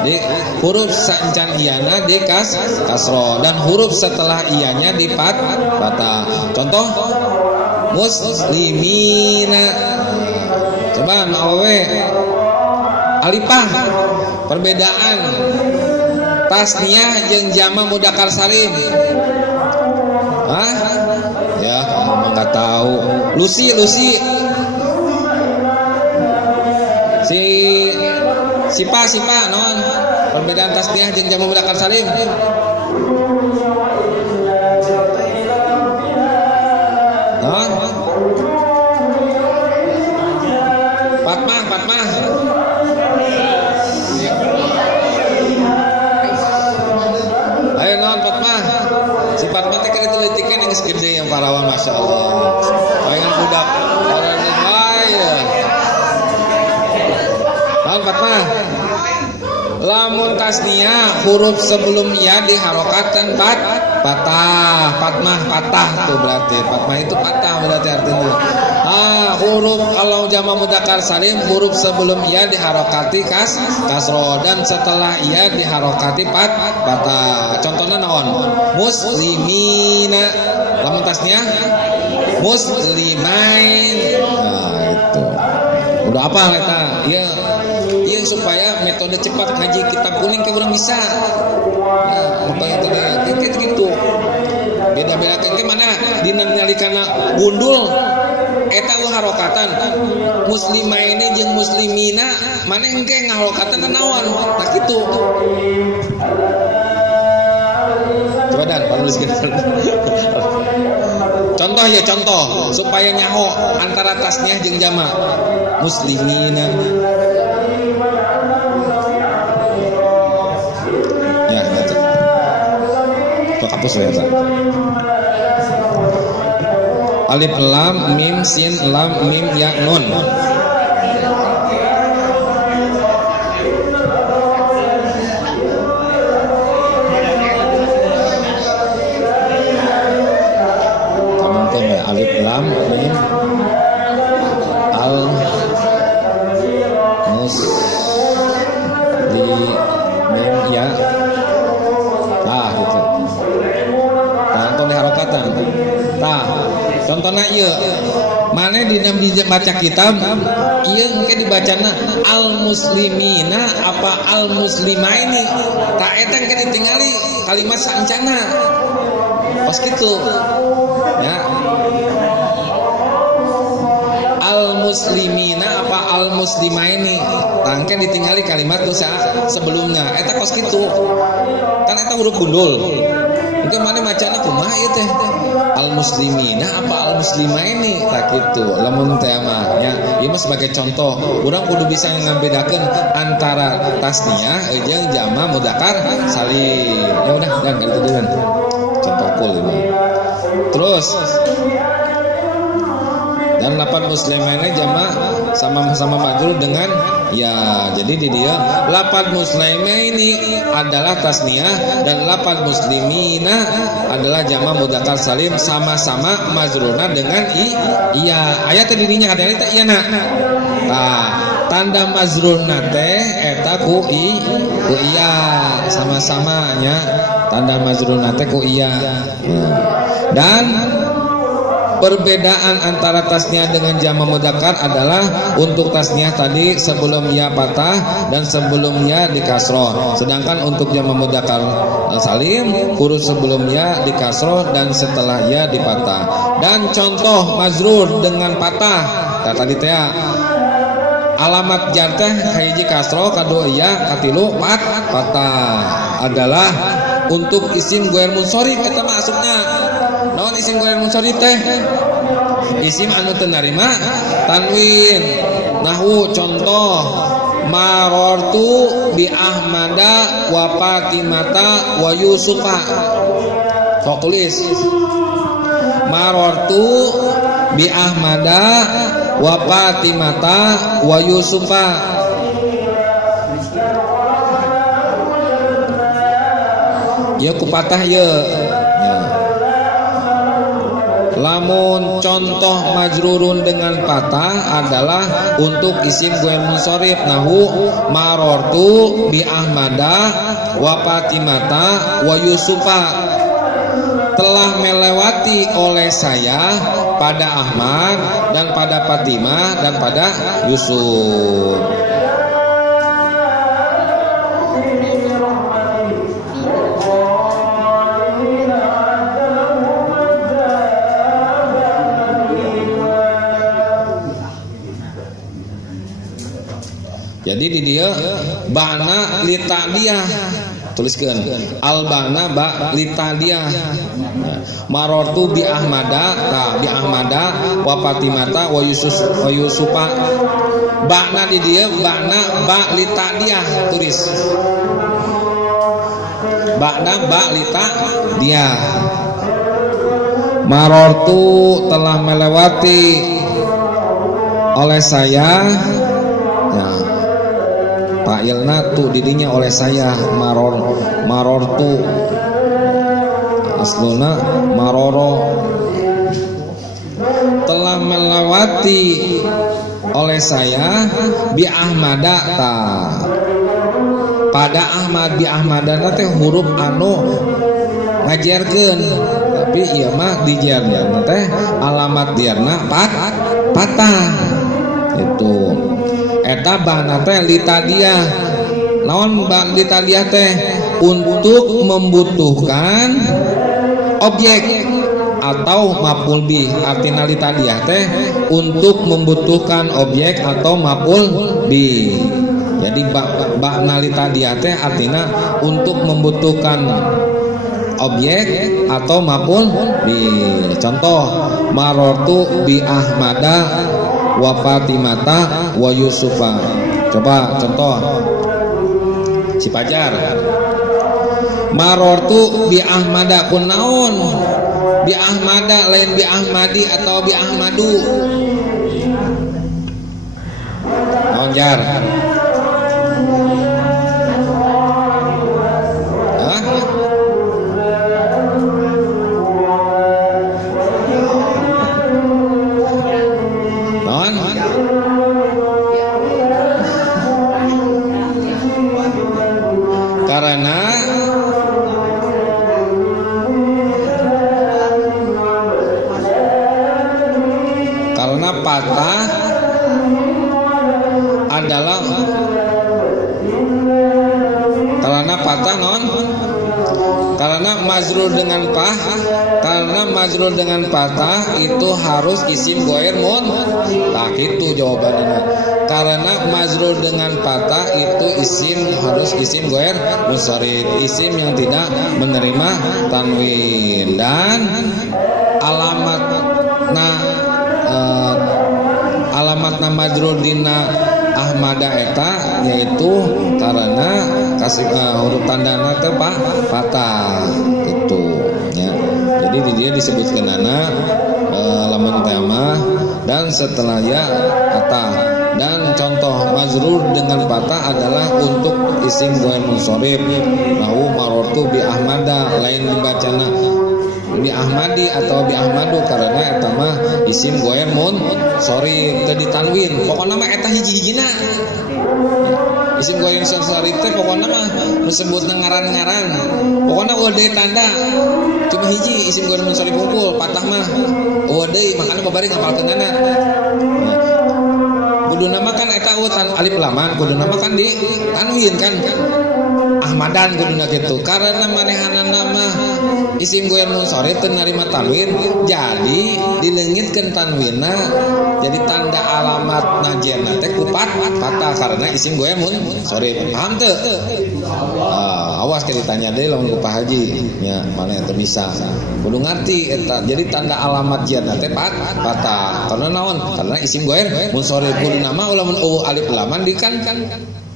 di huruf sancan iyana di kasro dan huruf setelah ianya di patah. Contoh muslimina. Coba nawawe alifah perbedaan tasniyah jeung jama mudzakkar salim. Hah? Ya, emang enggak tahu. Lucy. Sipa non. Perbedaan tasniyah jeung jama mudzakkar salim. Non. Fatmah. Ayo non Fatmah. Si Fatmah teh kada telitikan yang segede yang parawan masyaallah. Pengen budak orang lain. Non Fatmah. Lamun tasniyah huruf sebelum ya diharokatkan patah. Fatmah patah tuh berarti. Fatmah itu patah berarti artinya. Huruf kalau jama mudzakkar salim huruf sebelum ya diharokati kasro dan setelah ia diharokati patah. Contohnya naon? Muslimina. Lamun tasniyah muslimain. Nah itu. Udah apa eta? Iya supaya metode cepat ngaji kitab kuning ke urang bisa. Nah, upaya tadi gitu. Beda-beda ke mana? Dina nyalikana gundul eta harokatan muslimaini jeung muslimina mana engke ngaharokatan naon tak kitu. Coba dan tuliskeun. Contoh supaya nyaho antara tasniyah jeung jama muslimina. Ya gitu. Kok hapus ya Pak? Alif lam mim sin lam mim ya nun. Kamu ya alif lam mim al mus di mim ya gitu. Contoh harokatan. Contohnya iya mana dina baca kitab iya engke dibacana al muslimina apa al muslimaini tak eta engke ditinggali kalimat sancana pas gitu ya al muslimina apa al muslimaini tangke ditinggali kalimat dosa sebelumnya eta kos gitu kan eta huruf gundul mungkin mana macana kumaha ieu teh al muslimina apa al muslimaini tak kitu lamun teh mah nya ieu mah sebagai contoh urang kudu bisa ngambedakeun antara tasniyah jeung jama mudzakkar salim ya udah dan gitu duluan contoh kul ini terus dan lapan muslimaini jama sama-sama majrur dengan ya jadi di dia lapan muslimaini adalah tasniyah dan lapan muslimina adalah jama mudzakkar salim sama-sama majrurna dengan iya ayat dirinya ada eta iya nak nah tanda majrurna teh eta ku iya sama-sama nya tanda majrurna teh ku iya dan perbedaan antara tasniyah dengan jama mudzakkar adalah untuk tasniyah tadi sebelum ya patah dan sebelum ya di kasroh. Sedangkan untuk jama mudzakkar salim huruf sebelum ya di kasroh dan setelah ya di patah. Dan contoh majrur dengan patah kata tadi teh alamat jar teh hiji kasroh kadua ya katilu patah adalah untuk isim ghair munsharif kata masuknya. Naon isim ghair munsharif teh? Isim anu teu narima tanwin. Nahwu contoh marortu bi Ahmada wa Fatimata wa Yusufa. Sok tulis. Marortu bi Ahmada wa Fatimata wa Yusufa. Ya ku patah ye. Lamun contoh majrurun dengan patah adalah untuk isim ghair munsharif, nahu marortu bi Ahmada wa Fatimata wa Yusufa, telah melewati oleh saya pada Ahmad dan pada Fatimah dan pada Yusuf. Jadi di dia bana litadiyah, tuliskan albana ba litadiyah, marortu bi Ahmada, bi Ahmada wa Fatimata wa Yusufa. Bana di dia bana ba litadiyah, tulis bana ba litadiyah. Marortu telah melewati oleh saya, fa'ilna tu didinya oleh saya, marortu asluna maroro, telah melewati oleh saya bi Ahmada ta pada Ahmad. Bi Ahmadana teh huruf anu ngajerkeun, tapi ieu mah dijerna teh alamat dierna patah. Itu eta bana teh litadiyah. Naon bang litadiyah teh? Untuk membutuhkan objek atau maf'ul bih. Artina litadiyah teh untuk membutuhkan objek atau maf'ul bih. Jadi bana litadiyah teh artina untuk membutuhkan objek atau maf'ul bih. Contoh marortu bi Ahmada wa Fatimata wa Yusufa. Coba contoh si Pajar. Marortu bi Ahmada kun naon? Bi Ahmada lain bi Ahmadi atau bi Ahmadu. Naon Jar? Karena patah adalah karena patah non, karena majrur dengan karena majrur dengan patah itu harus isim ghair mutlaq. Itu jawabannya. Karena majrur dengan patah itu harus isim ghair munsharif, isim yang tidak menerima tanwin. Dan alamatna majrur dina Ahmada eta yaitu karena kasih huruf tandana teh patah gitu ya. Jadi dia disebutkan lamun tema dan setelah ya kata. Dan contoh majrur dengan patah adalah untuk isim ghair munsharif, nahu marortu bi Ahmada, lain dibacana bi Ahmadi atau bi Ahmadu karena eta mah isim ghair munsharif teu ditanwin. Pokona mah eta hiji-hijina. Isim ghair munsharif teh pokona mah disebutna ngaran-ngaran. Pokona eueuh deui tanda. Cuma hiji isim ghair munsharif hungkul patah mah eueuh deui, makana babari ngapalkeunana. Kudu nama kan eta alif laman, kudu nama kan di tanwin kan. Ahmadan kuduna gitu. Karena manehana nama isim ghair munsharif teu narima tanwin, jadi dileungitkeun tanwinna jadi tanda alamat najerna teh ku patah karena isim ghair munsharif. Paham teu? Awas ke ditanya deui lamun ku Pak Haji nya maneh teu bisa. Kudu ngarti eta. Jadi tanda alamat jerna teh patah. Karena naon? Karena isim ghair munsharif. Kudu nama lamun alif laman di kan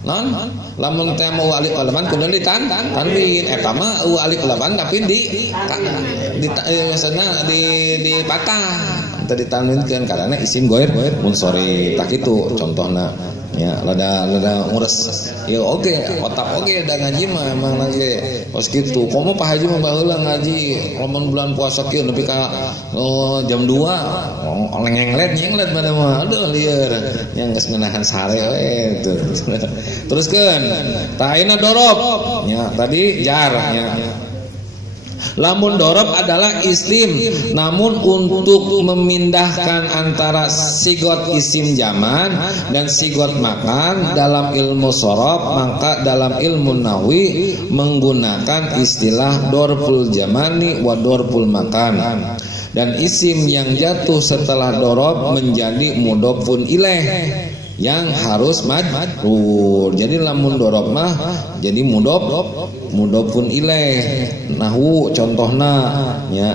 non lamun teh mau alif laman kudu ditanwin eta mah alif laman tapi di patah teu ditanwinkeun karena isim ghair munsharif. Tak kitu contohna Ya, lada ngurus. Ya oke, otak oke da ngaji mah emang lagi pas kitu. Komo Pak Haji mah baheula ngaji lamun bulan puasa kieu nepi ka jam 2. Nyenglet mana mah. Aduh lieur. Yang geus ngeunahan sare we tuh. Teruskeun. Tah ayeuna dorob. Ya, tadi jar ya. Lamun dorob adalah istim, namun untuk memindahkan antara sigot isim zaman dan sigot makan dalam ilmu sorob, maka dalam ilmu nahwi menggunakan istilah dorful zamani wa dorful makan. Dan isim yang jatuh setelah dorob menjadi mudhofun ilaih yang harus majrur. Jadi lamun dorob mah jadi mudhofun ilaih. Nahwu contohna ya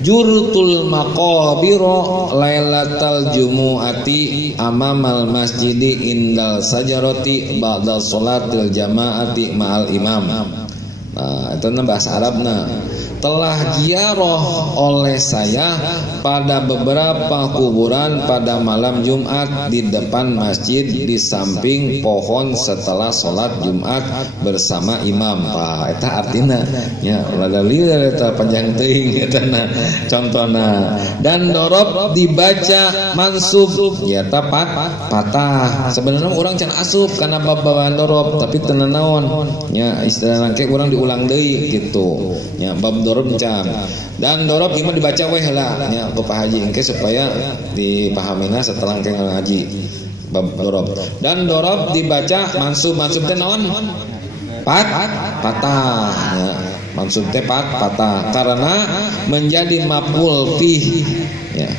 jurtul maqabiro lailatal jumu'ati amamal masjidi indal sajarati ba'da sholatil jamaati ma'al imam. Nah, itu bahasa Arabna. Telah ziarah oleh saya pada beberapa kuburan pada malam Jumat di depan masjid di samping pohon setelah sholat Jumat bersama imam. Pak, eta artina ya rada lieur eta panjang teuing eta contohna. Dan dorob dibaca mansub ya tapat patah. Sebenarnya orang can asup karena babaan dorob tapi teu naon nya istilahna ke urang diulang deui gitu nya bab dorob can. Dan dorob ieu dibaca we heula nya ku Pak Haji engke supaya dipahaminya setelah engke ngaji bab dorob. Dan dorob dibaca mansub teh naon? Patah ya. Mansub teh patah karena menjadi maf'ul fihi ya.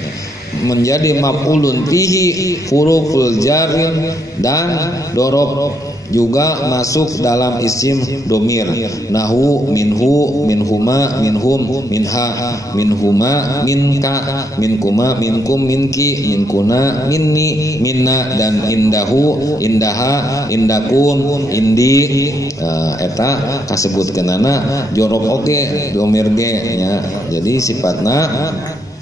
Menjadi maf'ulun fihi huruful jar dan dorob juga masuk dalam isim domir. Nahu minhu minhuma minhum minha minhuma minka minkuma minkum minki minkuna minni minna dan indahu indaha indakum indi. Eta kasebutkeunana jorob oge domir ge nya. Jadi sifatna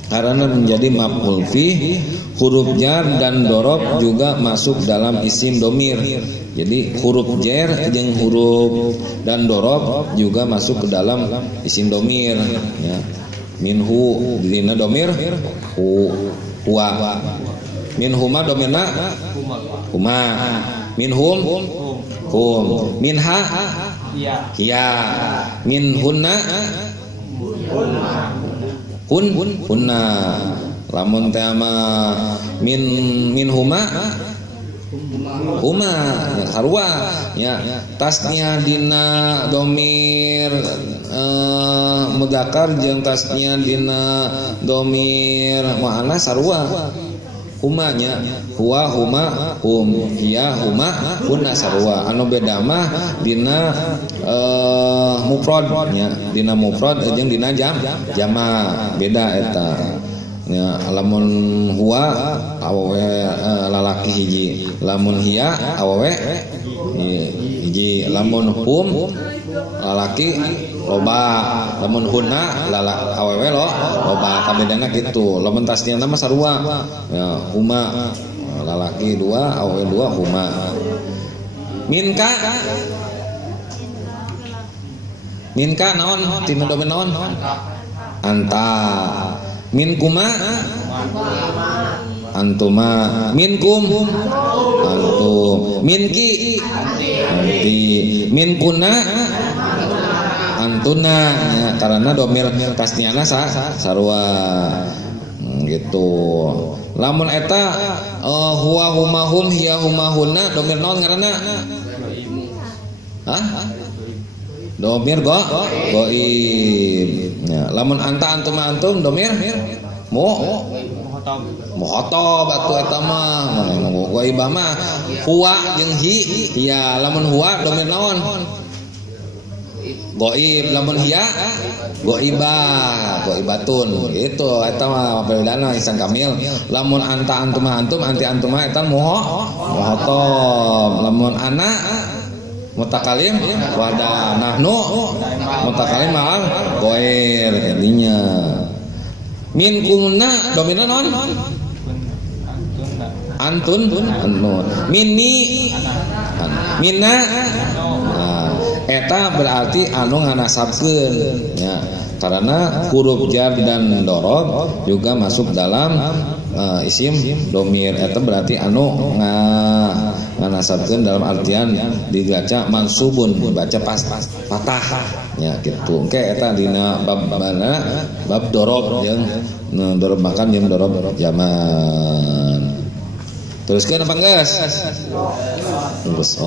karena menjadi maf'ul fi, huruf jar dan dorob juga masuk dalam isim domir. Jadi huruf jar jeung huruf dan dorob juga masuk ke dalam isim domir ya. Minhu dina domir huwa. Minhuma domirna huma. Minhum hum. Minha hiya. Minhunna hunna. Lamun teh min huma huma ya sarua ya. Tasnya dina domir mudzakkar jeung tasnya dina domir muannas sarua huma nya. Huwa huma hum hiya huma hunna sarua. Anu beda mah dina mufrad nya. Dina mufrad jeung dina jama beda eta ya. Lamun huwa awewe lalaki hiji, lamun hiya awewe hiji, lamun hum lalaki loba, lamun hunna awewe loba. Kabedana kitu. Lamun tasniana mah sarua ya, huma lalaki dua awewe dua huma. Minka naon tina domen naon? Anta. Minkuma antuma. Minkum antum. Minki anti. Minkuna antuna ya, karena domir tasniana sarua gitu. Lamun eta huwa huma hum hiya huma hunna domir naon ngaranna? Domir goib ya. Lamun anta antuma antum domir muhotob atuh eta mah goibah mah huwa jeung hi ya. Lamun huwa domir naon? Goib. Lamun hiya goibah goibatun gitu eta mah perbedaan isan kamil. Lamun anta antuma antum anti antuma eta muhotob. Lamun ana mutakalim wada nahnu mutakalim mal goir jadinya. Minkumna domina non antun mini mina eta berarti anu nganasabkeun ya karena huruf jar dan dorob juga masuk dalam isim domir eta berarti anu nganasabkeun dalam artian dibaca mansubun baca pas patah ya gitu engke eta dina bab dorob jeung dorob makan jeung dorob zaman. Teruskeun apa geus? Geus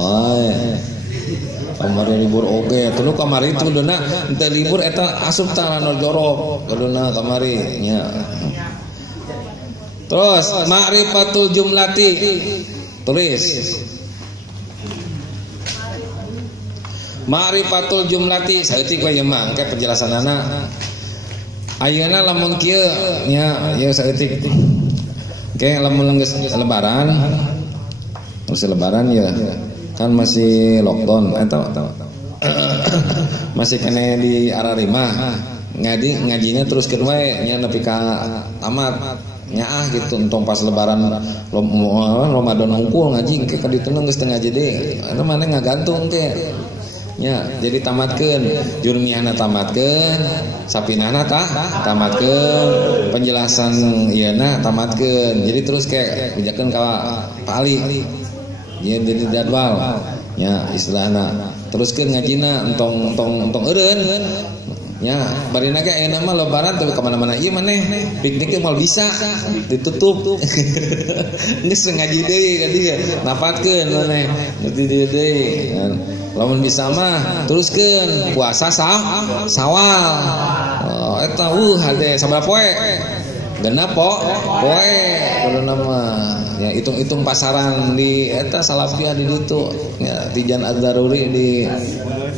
kamari libur oge tuluy kamari teu deuna teu libur eta asup tah anu jorok kuduna kamari nya. Terus ma'rifatul jumlati tulis ma'rifatul jumlati saeutik we mah engke penjelasanana ayeuna lamun kieu nya ieu saeutik oke lamun geus lebaran masih lebaran ya kan masih lockdown eta masih kene di ararima ngajinya terus we nya nepi ka tamat nyaah gitu entong pas lebaran Ramadan hungkul ngaji ke ditu geus teu ngaji deui eta mane ngagantung teh nya jadi tamatkeun jurmiahna tamatkeun sapinana tamatkeun penjelasan ieuna tamatkeun jadi terus kayak pijakeun ka Ali ya jadi jadwal nya istilahna teruskeun ngajina entong eureun nya barina ge ayeuna mah lebaran teu ka mana-mana ieu maneh piknik moal bisa ditutup geus ngaji deui ka dieu napatkeun maneh di dieu deui lamun bisa mah teruskeun puasa Sawal eta hade sabaraha poe genep poe kuduna mah ya hitung pasaran di eta Salafiyah di ditu ya Tijan Az-Zaruri di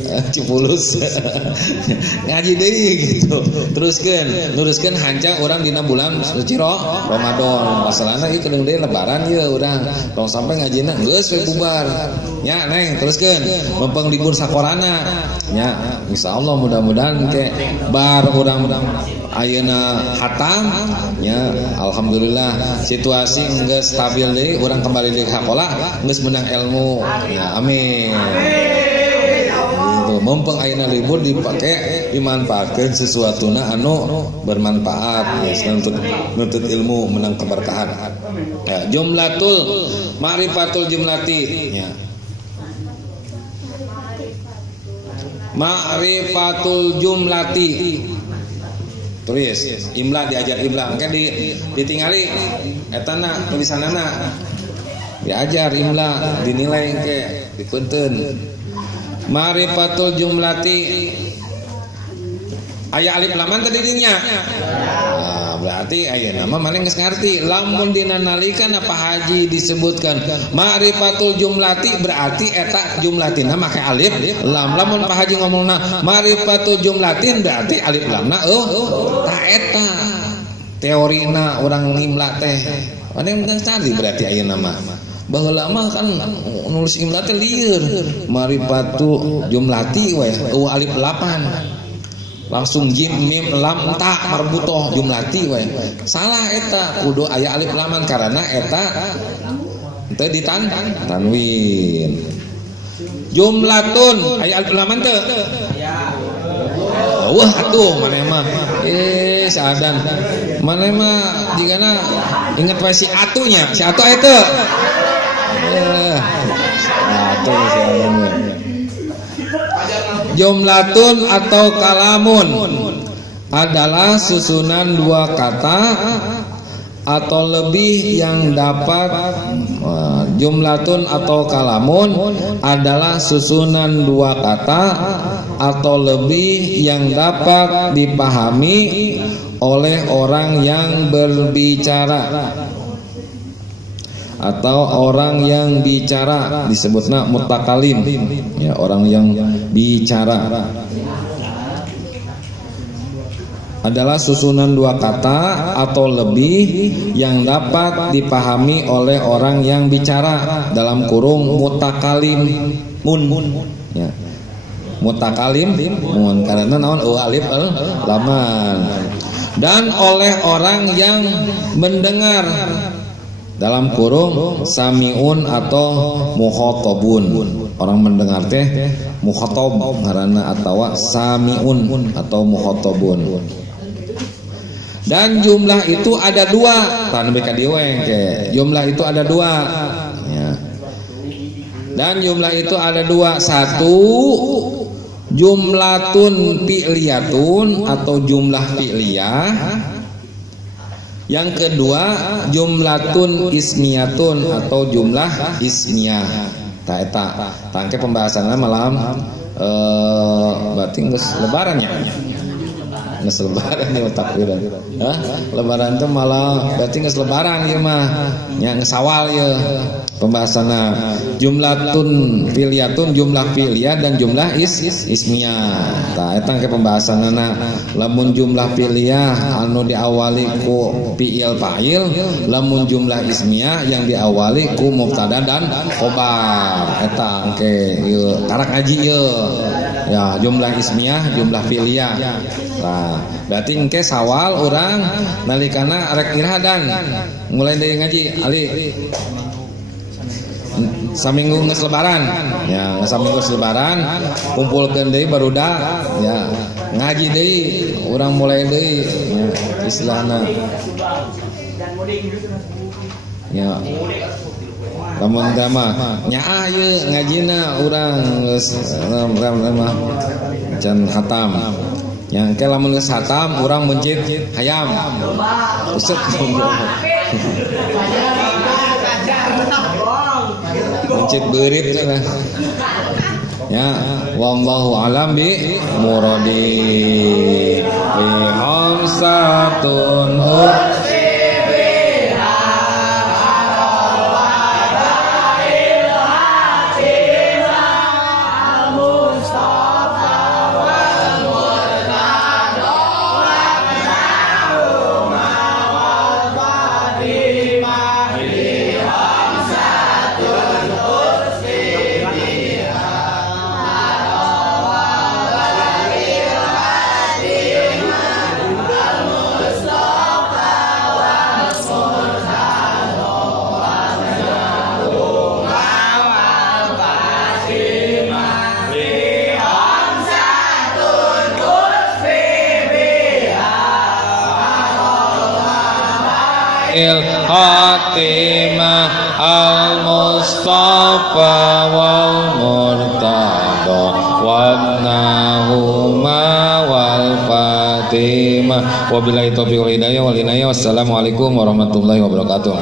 Cipulus ngaji deui gitu teruskeun hancang urang dina bulan suci Ramadan masalahna ieu kedeung deui lebaran ieu urang tong sampai ngajina geus we bubar nya neng teruskeun mempeng libur sakorana nya insyaallah mudah-mudahan ke bar urang ayeuna hatam nya alhamdulillah situasi geus stabil deui urang kembali deui ka sakola geus meunang ilmu ya amin. Mumpung ayeuna libur dipake dimanfaatkeun sesuatuna anu bermanfaat ya nuntut ilmu menang keberkahan ya jumlatul ma'rifatul jumlati ya ma'rifatul jumlati tulis imla diajar imla engke ditingali etana tulisanana diajar imla dinilai engke dipunten ma'rifatul jumlati aya alif laman tadi dinya berarti ayeuna mah maneh geus ngarti lamun dina nalika apa haji disebutkan ma'rifatul jumlati berarti eta jumlatina make alif lam lamun Pak Haji ngomongna ma'rifatul jumlatin berarti alif lamna ta eta teorina urang ngimla teh maneh geus cari berarti ayeuna mah baheula mah kan nulis imla teh lieur ma'rifatu jumlati we alif 8 langsung jim mim lam ta marbutoh jumlati we salah eta kudu aya alif laman karena eta teu tanwin jumlatun aya alif laman teu wah atuh maneh mah sadan maneh mah jigana inget we si atunya si atu eta jumlatun atau kalamun adalah susunan dua kata atau lebih yang dapat jumlatun atau kalamun adalah susunan dua kata atau lebih yang dapat dipahami oleh orang yang berbicara atau orang yang bicara disebutna mutakalim ya orang yang bicara adalah susunan dua kata atau lebih yang dapat dipahami oleh orang yang bicara dalam kurung mutakalim ya mutakalim karena naon alif laman dan oleh orang yang mendengar dalam kurung samiun atau mukhatabun. Orang mendengar teh mukhatab ngaranna atawa samiun atau mukhatabun. Dan jumlah itu ada dua. Tan beka diweng ke. Jumlah itu ada dua. Ya. Dan jumlah itu ada dua. Satu jumlatun fi'liyatun atau jumlah fi'liyah. Yang kedua jumlatun ismiyatun atau jumlah ismiyah. Tah eta tangke pembahasanna malam berarti geus lebarannya. Geus lebaran nih otak urang. Hah? Lebaran teh malah berarti geus lebaran ieu mah. Nya geus awal ieu. Pembahasanna jumlatun fi'liyatun, jumlah fi'liyah dan jumlah ismiyah. Tah eta ke pembahasanna lamun jumlah fi'liyah anu diawali ku fi'il fa'il, lamun jumlah ismiyah yang diawali ku mubtada dan khobar. Eta ke ieu karak ngaji ieu. Ya, jumlah ismiyah, jumlah fi'liyah. Nah, berarti engke sawal urang nalikana rek iradan mulai dari ngaji ali saminggu geus lebaran ya, saminggu geus lebaran kumpulkeun deui barudak ya, ngaji deui urang mulai deui ya, istilahna ya lamun teh mah nyaah ieu ngajina urang geus mah can hatam yang ke lamun geus hatam urang mencit hayam usut mencit beurit lah ya. Wallahu alam bi muradi bi hamsatun Fatimah al-Mustafa wal Murtada wabnahuma wal Fatimah. Wabillahi taufiq wal hidayah wal inayah. Wassalamualaikum warahmatullahi wabarakatuh.